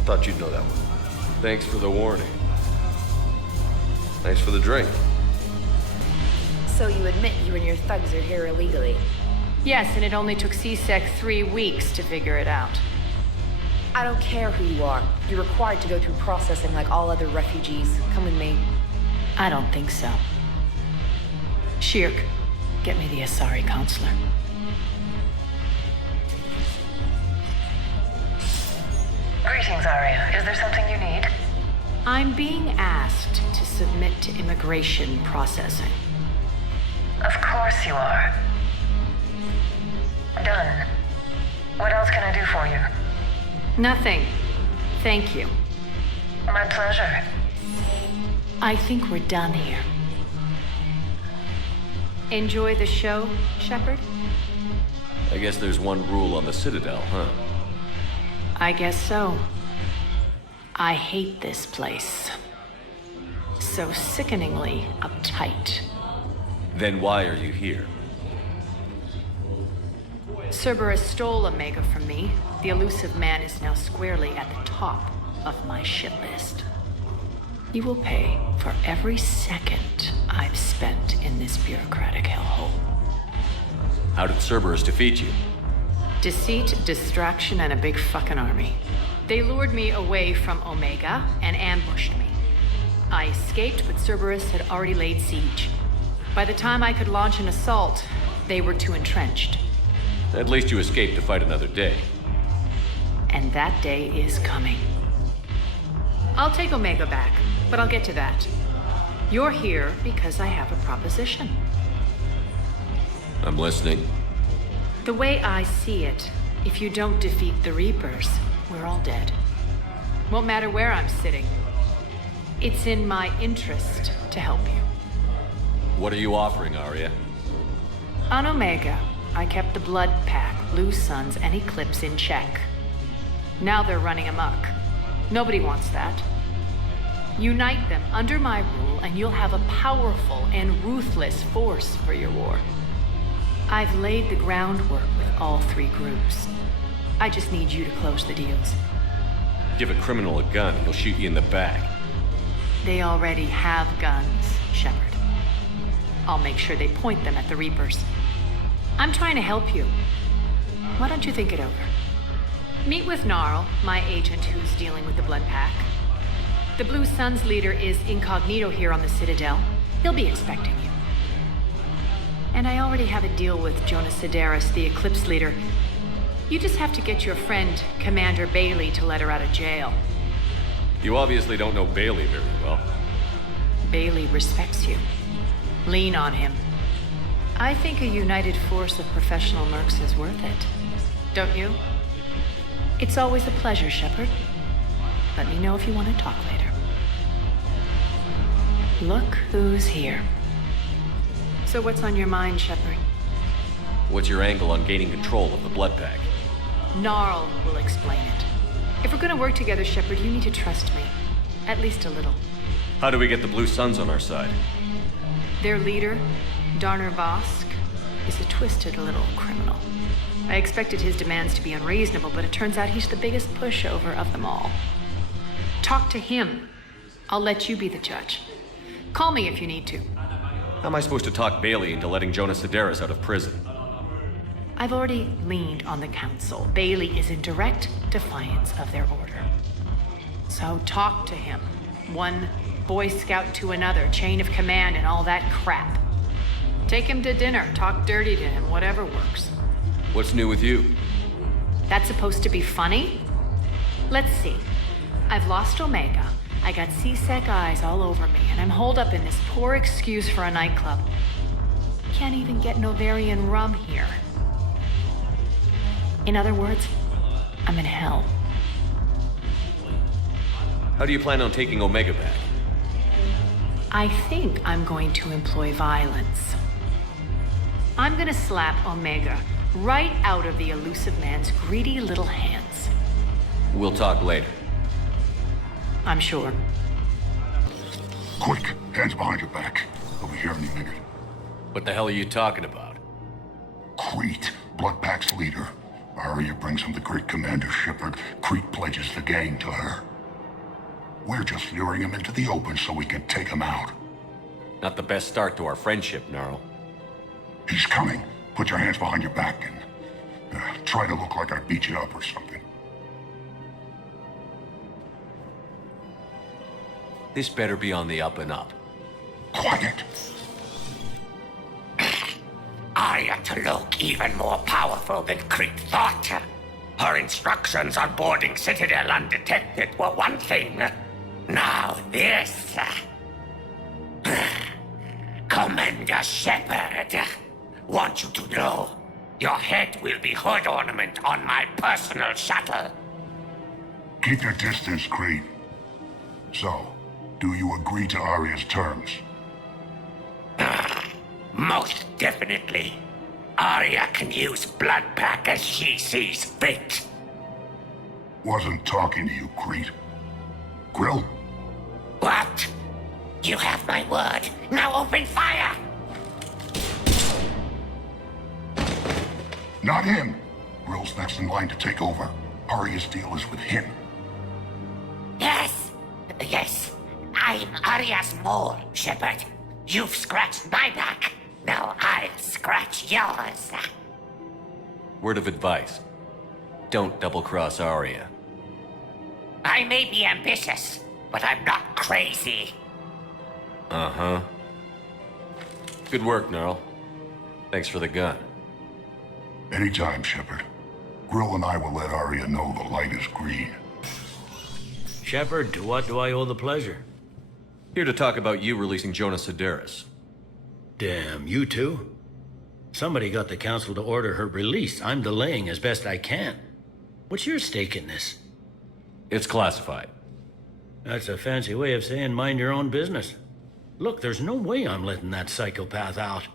Thought you'd know that one. Thanks for the warning. Thanks for the drink. So you admit you and your thugs are here illegally? Yes, and it only took CSEC 3 weeks to figure it out. I don't care who you are. You're required to go through processing like all other refugees. Come with me. I don't think so. Shirk, get me the Asari counselor. Greetings, Arya. Is there something you need? I'm being asked to submit to immigration processing. Of course you are. Done. What else can I do for you? Nothing. Thank you. My pleasure. I think we're done here. Enjoy the show, Shepard? I guess there's one rule on the Citadel, huh? I guess so. I hate this place. So sickeningly uptight. Then why are you here? Cerberus stole Omega from me. The elusive man is now squarely at the top of my shit list. You will pay for every second I've spent in this bureaucratic hellhole. How did Cerberus defeat you? Deceit, distraction, and a big fucking army. They lured me away from Omega and ambushed me. I escaped, but Cerberus had already laid siege. By the time I could launch an assault, they were too entrenched. At least you escaped to fight another day. And that day is coming. I'll take Omega back, but I'll get to that. You're here because I have a proposition. I'm listening. The way I see it, if you don't defeat the Reapers, we're all dead. Won't matter where I'm sitting. It's in my interest to help you. What are you offering, Arya? On Omega, I kept the Blood Pack, Blue Suns, and Eclipse in check. Now they're running amok. Nobody wants that. Unite them under my rule, and you'll have a powerful and ruthless force for your war. I've laid the groundwork with all 3 groups. I just need you to close the deals. Give a criminal a gun, he'll shoot you in the back. They already have guns, Shepard. I'll make sure they point them at the Reapers. I'm trying to help you. Why don't you think it over? Meet with Gnarl, my agent who's dealing with the Blood Pack. The Blue Suns leader is incognito here on the Citadel. He'll be expecting you. And I already have a deal with Jonas Cerberus, the Eclipse leader. You just have to get your friend, Commander Bailey, to let her out of jail. You obviously don't know Bailey very well. Bailey respects you. Lean on him. I think a united force of professional mercs is worth it. Don't you? It's always a pleasure, Shepard. Let me know if you want to talk later. Look who's here. So what's on your mind, Shepard? What's your angle on gaining control of the blood pack? Gnarl will explain it. If we're gonna work together, Shepard, you need to trust me. At least a little. How do we get the Blue Suns on our side? Their leader, Darner Vosk, is a twisted little criminal. I expected his demands to be unreasonable, but it turns out he's the biggest pushover of them all. Talk to him. I'll let you be the judge. Call me if you need to. How am I supposed to talk Bailey into letting Jonas Cerberus out of prison? I've already leaned on the council. Bailey is in direct defiance of their order. So talk to him. One Boy Scout to another, chain of command and all that crap. Take him to dinner, talk dirty to him, whatever works. What's new with you? That's supposed to be funny? Let's see. I've lost Omega. I got C-Sec eyes all over me, and I'm holed up in this poor excuse for a nightclub. Can't even get Novarian rum here. In other words, I'm in hell. How do you plan on taking Omega back? I think I'm going to employ violence. I'm gonna slap Omega right out of the elusive man's greedy little hands. We'll talk later. I'm sure. Quick, hands behind your back. I'll be here any minute. What the hell are you talking about? Crete, Blood Pack's leader. Arya brings him the great Commander Shepard. Crete pledges the gang to her. We're just luring him into the open so we can take him out. Not the best start to our friendship, Gnarl. He's coming. Put your hands behind your back and try to look like I beat you up or something. This better be on the up and up. Quiet. Arya to look even more powerful than Crete thought. Her instructions on boarding Citadel undetected were one thing. Now this. Commander Shepard, want you to know, your head will be hood ornament on my personal shuttle. Keep your distance, Crete. So, do you agree to Arya's terms? Most definitely. Arya can use Blood Pack as she sees fit. Wasn't talking to you, Crete. Grill? What? You have my word. Now open fire! Not him. Grill's next in line to take over. Arya's deal is with him. Yes. Yes. I'm Arya's mole, Shepard. You've scratched my back. Now I'll scratch yours. Word of advice. Don't double-cross Arya. I may be ambitious, but I'm not crazy. Uh-huh. Good work, Gnarl. Thanks for the gun. Anytime, Shepard. Grill and I will let Arya know the light is green. Shepard, to what do I owe the pleasure? Here to talk about you releasing Jonas Cerberus. Damn, you too? Somebody got the council to order her release. I'm delaying as best I can. What's your stake in this? It's classified. That's a fancy way of saying mind your own business. Look, there's no way I'm letting that psychopath out.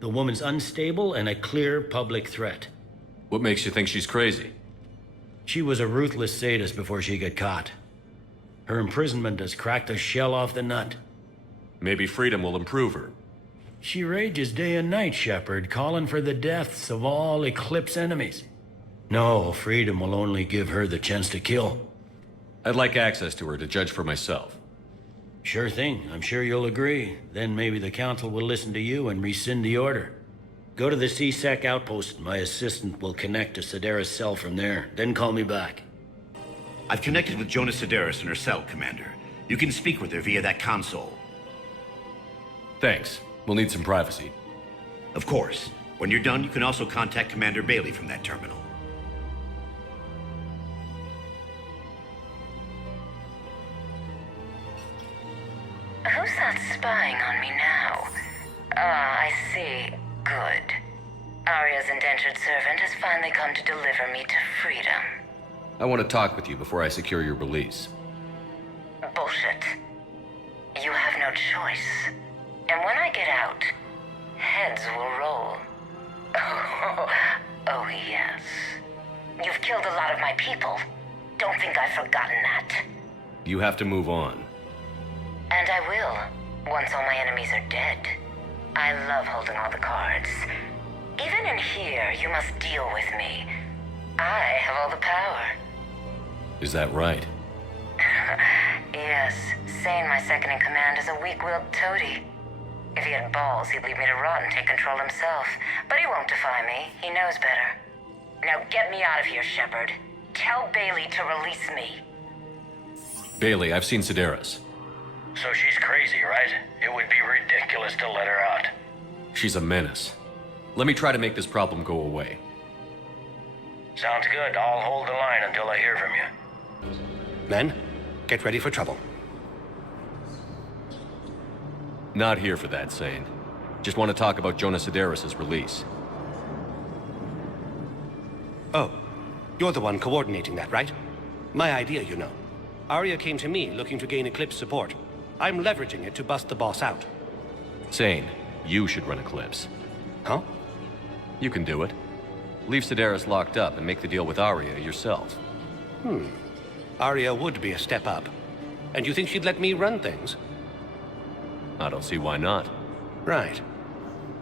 The woman's unstable and a clear public threat. What makes you think she's crazy? She was a ruthless sadist before she got caught. Her imprisonment has cracked the shell off the nut. Maybe freedom will improve her. She rages day and night, Shepard, calling for the deaths of all Eclipse enemies. No, freedom will only give her the chance to kill. I'd like access to her to judge for myself. Sure thing. I'm sure you'll agree. Then maybe the council will listen to you and rescind the order. Go to the C-Sec outpost. My assistant will connect to Cerberus' cell from there. Then call me back. I've connected with Jonas Cerberus in her cell, Commander. You can speak with her via that console. Thanks. We'll need some privacy. Of course. When you're done, you can also contact Commander Bailey from that terminal. Who's that spying on me now? Ah, I see. Good. Arya's indentured servant has finally come to deliver me to freedom. I want to talk with you before I secure your release. Bullshit. You have no choice. And when I get out, heads will roll. Oh, yes. You've killed a lot of my people. Don't think I've forgotten that. You have to move on. And I will, once all my enemies are dead. I love holding all the cards. Even in here, you must deal with me. I have all the power. Is that right? Yes, Sane, my second-in-command, is a weak-willed toady. If he had balls, he'd leave me to rot and take control himself. But he won't defy me. He knows better. Now get me out of here, Shepard. Tell Bailey to release me. Bailey, I've seen Cerberus. So she's crazy, right? It would be ridiculous to let her out. She's a menace. Let me try to make this problem go away. Sounds good. I'll hold the line until I hear from you. Men, get ready for trouble. Not here for that, Sane. Just want to talk about Jonas Cerberus' release. Oh, you're the one coordinating that, right? My idea, you know. Arya came to me looking to gain Eclipse support. I'm leveraging it to bust the boss out. Sane, you should run Eclipse. Huh? You can do it. Leave Cerberus locked up and make the deal with Arya yourself. Arya would be a step up. And you think she'd let me run things? I don't see why not. Right.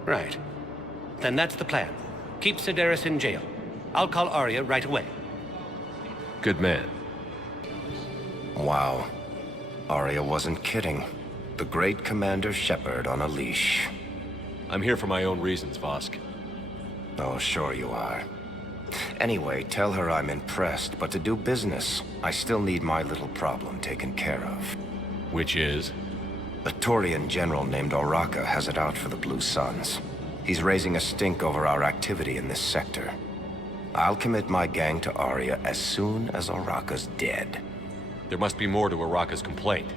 Right. Then that's the plan. Keep Cerberus in jail. I'll call Arya right away. Good man. Wow. Arya wasn't kidding. The great Commander Shepard on a leash. I'm here for my own reasons, Vosk. Oh, sure you are. Anyway, tell her I'm impressed, but to do business, I still need my little problem taken care of. Which is? A Turian general named Oraka has it out for the Blue Suns. He's raising a stink over our activity in this sector. I'll commit my gang to Arya as soon as Oraka's dead. There must be more to Oraka's complaint.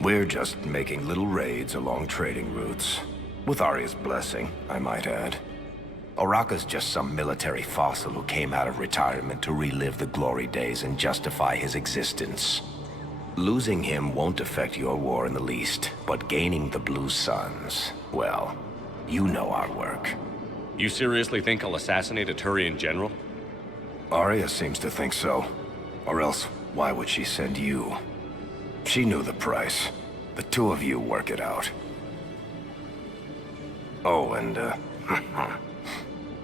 We're just making little raids along trading routes. With Arya's blessing, I might add. Oraka's just some military fossil who came out of retirement to relive the glory days and justify his existence. Losing him won't affect your war in the least, but gaining the Blue Suns, well, you know our work. You seriously think I'll assassinate a Turian general? Arya seems to think so. Or else, why would she send you? She knew the price. The two of you work it out. Oh, and,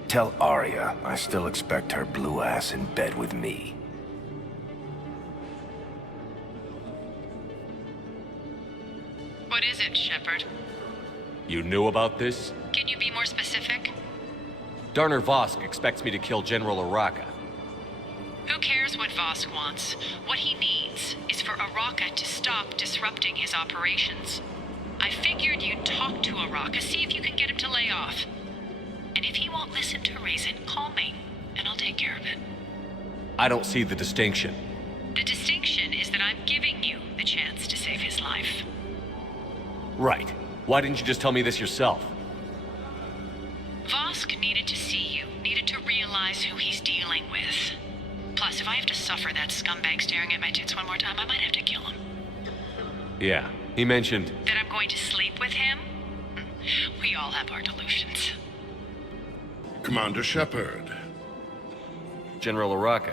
tell Arya I still expect her blue ass in bed with me. What is it, Shepard? You knew about this? Can you be more specific? Darner Vosk expects me to kill General Oraka. Who cares what Vosk wants? What he needs is for Oraka to stop disrupting his operations. I figured you'd talk to Oraka, see if you can get him to lay off. And if he won't listen to reason, call me, and I'll take care of it. I don't see the distinction. The distinction is that I'm giving you the chance to save his life. Right. Why didn't you just tell me this yourself? Vosk needed to see you, needed to realize who he's dealing with. Plus, if I have to suffer that scumbag staring at my tits one more time, I might have to kill him. Yeah, he mentioned... That I'm going to sleep with him? We all have our delusions. Commander Shepard. General Oraka.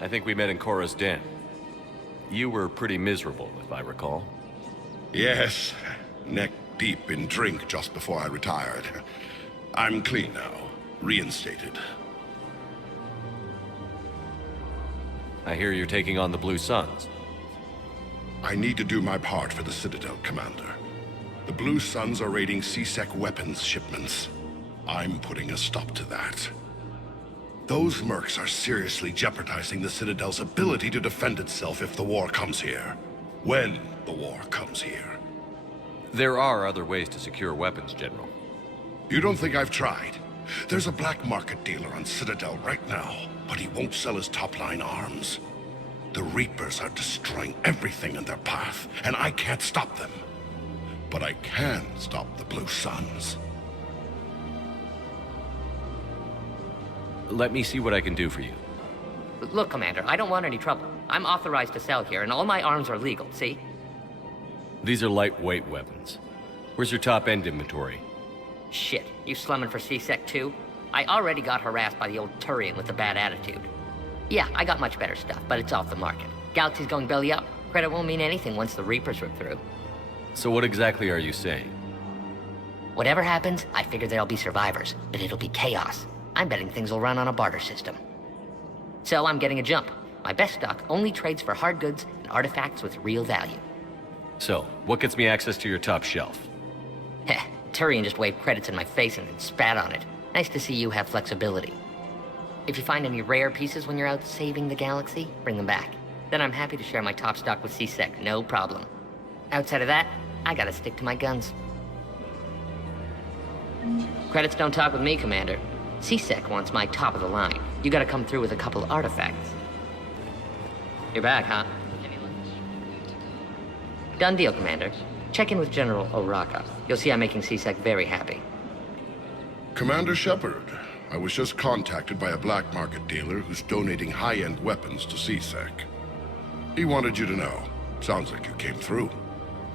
I think we met in Korra's den. You were pretty miserable, if I recall. Yes, neck deep in drink just before I retired. I'm clean now, reinstated. I hear you're taking on the Blue Suns. I need to do my part for the Citadel, Commander. The Blue Suns are raiding C-Sec weapons shipments. I'm putting a stop to that. Those mercs are seriously jeopardizing the Citadel's ability to defend itself if the war comes here. When the war comes here. There are other ways to secure weapons, General. You don't think I've tried? There's a black market dealer on Citadel right now, but he won't sell his top-line arms. The Reapers are destroying everything in their path, and I can't stop them. But I can stop the Blue Suns. Let me see what I can do for you. Look, Commander, I don't want any trouble. I'm authorized to sell here, and all my arms are legal, see? These are lightweight weapons. Where's your top-end inventory? Shit, you slumming for C-Sec too? I already got harassed by the old Turian with a bad attitude. Yeah, I got much better stuff, but it's off the market. Galaxy's going belly up. Credit won't mean anything once the Reapers rip through. So what exactly are you saying? Whatever happens, I figure there'll be survivors, but it'll be chaos. I'm betting things will run on a barter system. So I'm getting a jump. My best stock only trades for hard goods and artifacts with real value. So, what gets me access to your top shelf? Heh, Turian just waved credits in my face and then spat on it. Nice to see you have flexibility. If you find any rare pieces when you're out saving the galaxy, bring them back. Then I'm happy to share my top stock with C-Sec, no problem. Outside of that, I gotta stick to my guns. Credits don't talk with me, Commander. C-Sec wants my top of the line. You gotta come through with a couple artifacts. You're back, huh? Done deal, Commander. Check in with General Oraka. You'll see I'm making C-Sec very happy. Commander Shepard, I was just contacted by a black market dealer who's donating high-end weapons to C-Sec. He wanted you to know. Sounds like you came through.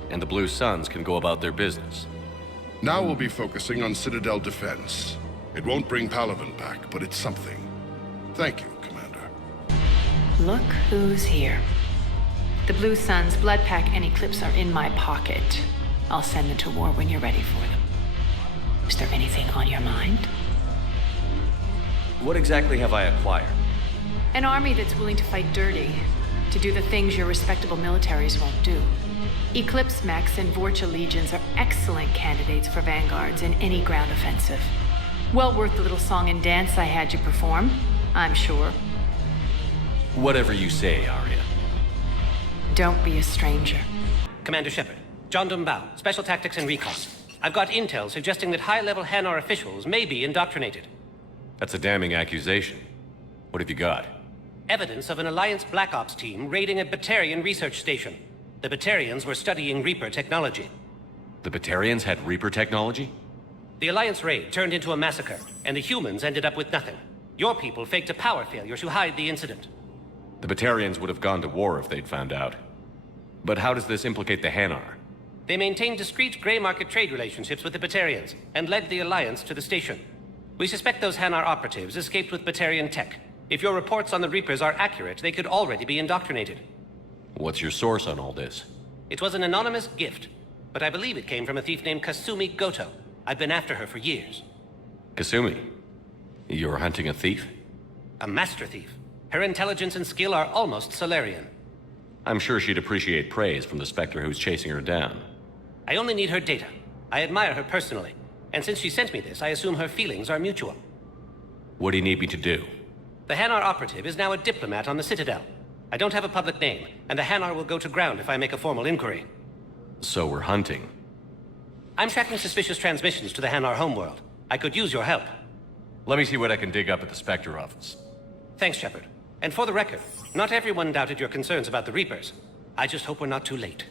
And the Blue Suns can go about their business. Now we'll be focusing on Citadel defense. It won't bring Palaven back, but it's something. Thank you, Commander. Look who's here. The Blue Suns, Bloodpack, and Eclipse are in my pocket. I'll send them to war when you're ready for them. Is there anything on your mind? What exactly have I acquired? An army that's willing to fight dirty, to do the things your respectable militaries won't do. Eclipse Mechs and Vorcha Legions are excellent candidates for vanguards in any ground offensive. Well worth the little song and dance I had you perform, I'm sure. Whatever you say, Arya. Don't be a stranger. Commander Shepard, John Dumbao, Special Tactics and Recon. I've got intel suggesting that high-level Hanar officials may be indoctrinated. That's a damning accusation. What have you got? Evidence of an Alliance Black Ops team raiding a Batarian research station. The Batarians were studying Reaper technology. The Batarians had Reaper technology? The Alliance raid turned into a massacre, and the humans ended up with nothing. Your people faked a power failure to hide the incident. The Batarians would have gone to war if they'd found out. But how does this implicate the Hanar? They maintained discreet gray market trade relationships with the Batarians, and led the Alliance to the station. We suspect those Hanar operatives escaped with Batarian tech. If your reports on the Reapers are accurate, they could already be indoctrinated. What's your source on all this? It was an anonymous gift, but I believe it came from a thief named Kasumi Goto. I've been after her for years. Kasumi? You're hunting a thief? A master thief. Her intelligence and skill are almost Solarian. I'm sure she'd appreciate praise from the Spectre who's chasing her down. I only need her data. I admire her personally. And since she sent me this, I assume her feelings are mutual. What do you need me to do? The Hanar operative is now a diplomat on the Citadel. I don't have a public name, and the Hanar will go to ground if I make a formal inquiry. So we're hunting. I'm tracking suspicious transmissions to the Hanar homeworld. I could use your help. Let me see what I can dig up at the Spectre office. Thanks, Shepard. And for the record, not everyone doubted your concerns about the Reapers. I just hope we're not too late.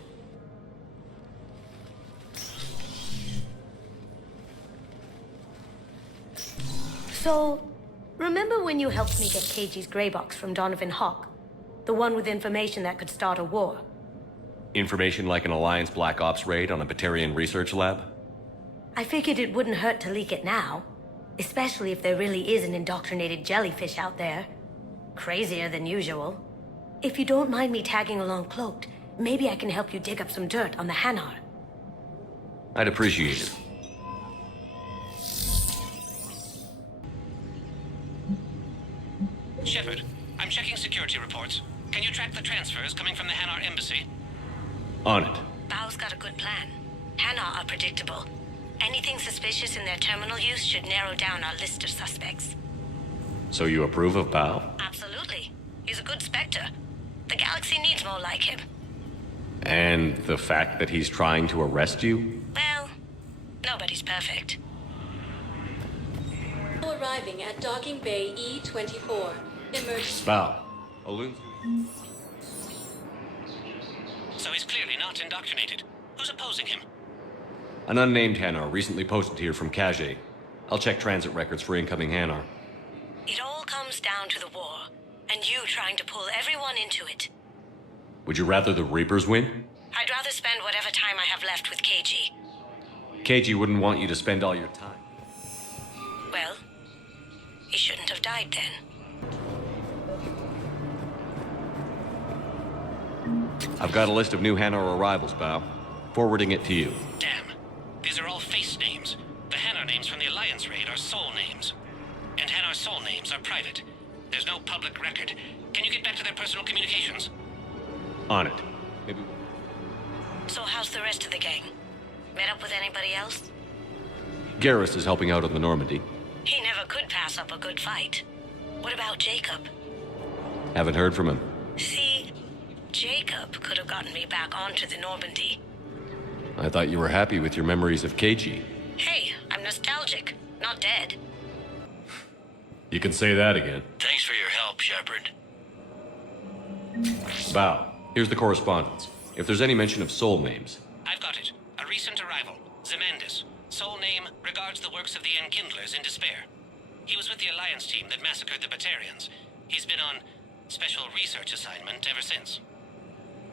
So, remember when you helped me get KG's grey box from Donovan Hawk? The one with information that could start a war? Information like an Alliance Black Ops raid on a Batarian research lab? I figured it wouldn't hurt to leak it now. Especially if there really is an indoctrinated jellyfish out there. Crazier than usual. If you don't mind me tagging along cloaked, maybe I can help you dig up some dirt on the Hanar. I'd appreciate it. Shepard, I'm checking security reports. Can you track the transfers coming from the Hanar embassy? On it. Bao's got a good plan. Hanar are predictable. Anything suspicious in their terminal use should narrow down our list of suspects. So you approve of Bao? Absolutely. He's a good Spectre. The galaxy needs more like him. And the fact that he's trying to arrest you? Well, nobody's perfect. Arriving at Docking Bay E-24. Emergency. Bow. Alun. So he's clearly not indoctrinated. Who's opposing him? An unnamed Hanar recently posted here from Kage. I'll check transit records for incoming Hanar. It all comes down to the war, and you trying to pull everyone into it. Would you rather the Reapers win? I'd rather spend whatever time I have left with KG. KG wouldn't want you to spend all your time. Well, he shouldn't have died then. I've got a list of new Hanar arrivals, Bow. Forwarding it to you. Damn. These are all face names. The Hanar names from the Alliance raid are soul names. And Hanar soul names are private. There's no public record. Can you get back to their personal communications? On it. Maybe. So how's the rest of the gang? Met up with anybody else? Garrus is helping out on the Normandy. He never could pass up a good fight. What about Jacob? Haven't heard from him. See, Jacob could have gotten me back onto the Normandy. I thought you were happy with your memories of KG. Hey, I'm nostalgic, not dead. You can say that again. Thanks for your help, Shepard. Bow. Here's the correspondence. If there's any mention of soul names. I've got it. A recent arrival. Zemandis. Soul name regards the works of the Enkindlers in despair. He was with the Alliance team that massacred the Batarians. He's been on special research assignment ever since.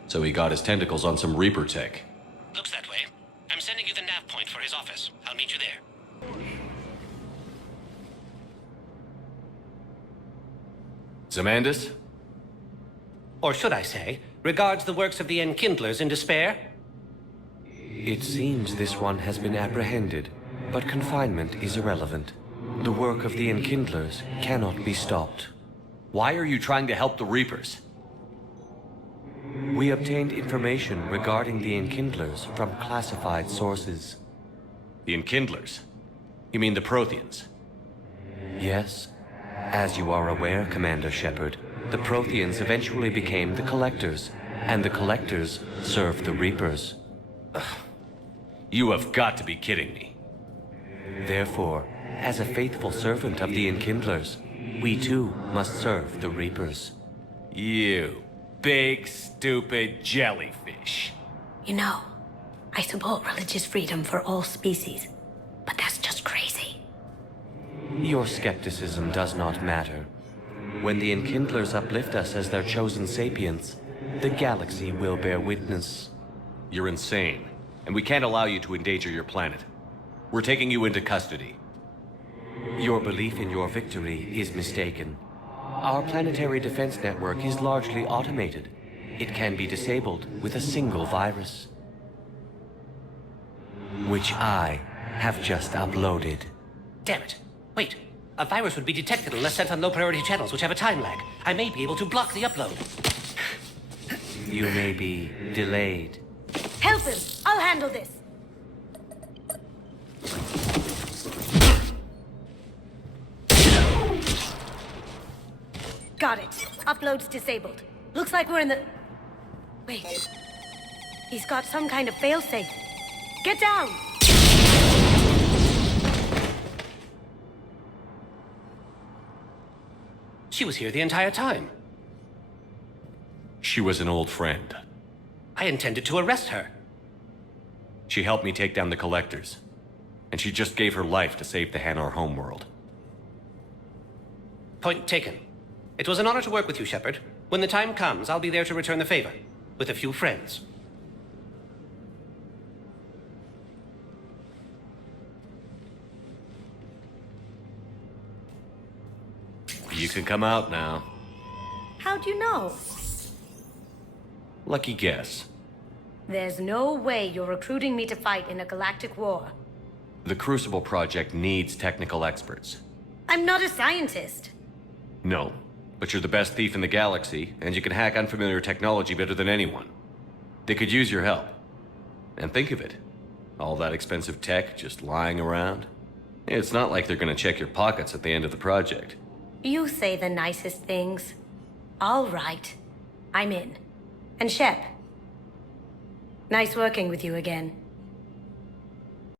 So he got his tentacles on some Reaper tech. Looks that way. I'm sending you the nav point for his office. I'll meet you there. Zemandis? Or should I say, regards the works of the Enkindlers in despair? It seems this one has been apprehended, but confinement is irrelevant. The work of the Enkindlers cannot be stopped. Why are you trying to help the Reapers? We obtained information regarding the Enkindlers from classified sources. The Enkindlers? You mean the Protheans? Yes. As you are aware, Commander Shepard, the Protheans eventually became the Collectors, and the Collectors served the Reapers. You have got to be kidding me. Therefore, as a faithful servant of the Enkindlers, we too must serve the Reapers. You big, stupid jellyfish. You know, I support religious freedom for all species, but that's just crazy. Your skepticism does not matter. When the Enkindlers uplift us as their chosen sapients, the galaxy will bear witness. You're insane, and we can't allow you to endanger your planet. We're taking you into custody. Your belief in your victory is mistaken. Our planetary defense network is largely automated. It can be disabled with a single virus, which I have just uploaded. Damn it. Wait. A virus would be detected unless sent on low-priority channels, which have a time lag. I may be able to block the upload. You may be delayed. Help him! I'll handle this! Got it. Upload's disabled. Looks like we're in the... Wait. He's got some kind of failsafe. Get down! She was here the entire time. She was an old friend. I intended to arrest her. She helped me take down the Collectors. And she just gave her life to save the Hanar homeworld. Point taken. It was an honor to work with you, Shepard. When the time comes, I'll be there to return the favor. With a few friends. You can come out now. How'd you know? Lucky guess. There's no way you're recruiting me to fight in a galactic war. The Crucible Project needs technical experts. I'm not a scientist. No, but you're the best thief in the galaxy, and you can hack unfamiliar technology better than anyone. They could use your help. And think of it. All that expensive tech just lying around. It's not like they're gonna check your pockets at the end of the project. You say the nicest things. All right. I'm in. And Shep. Nice working with you again.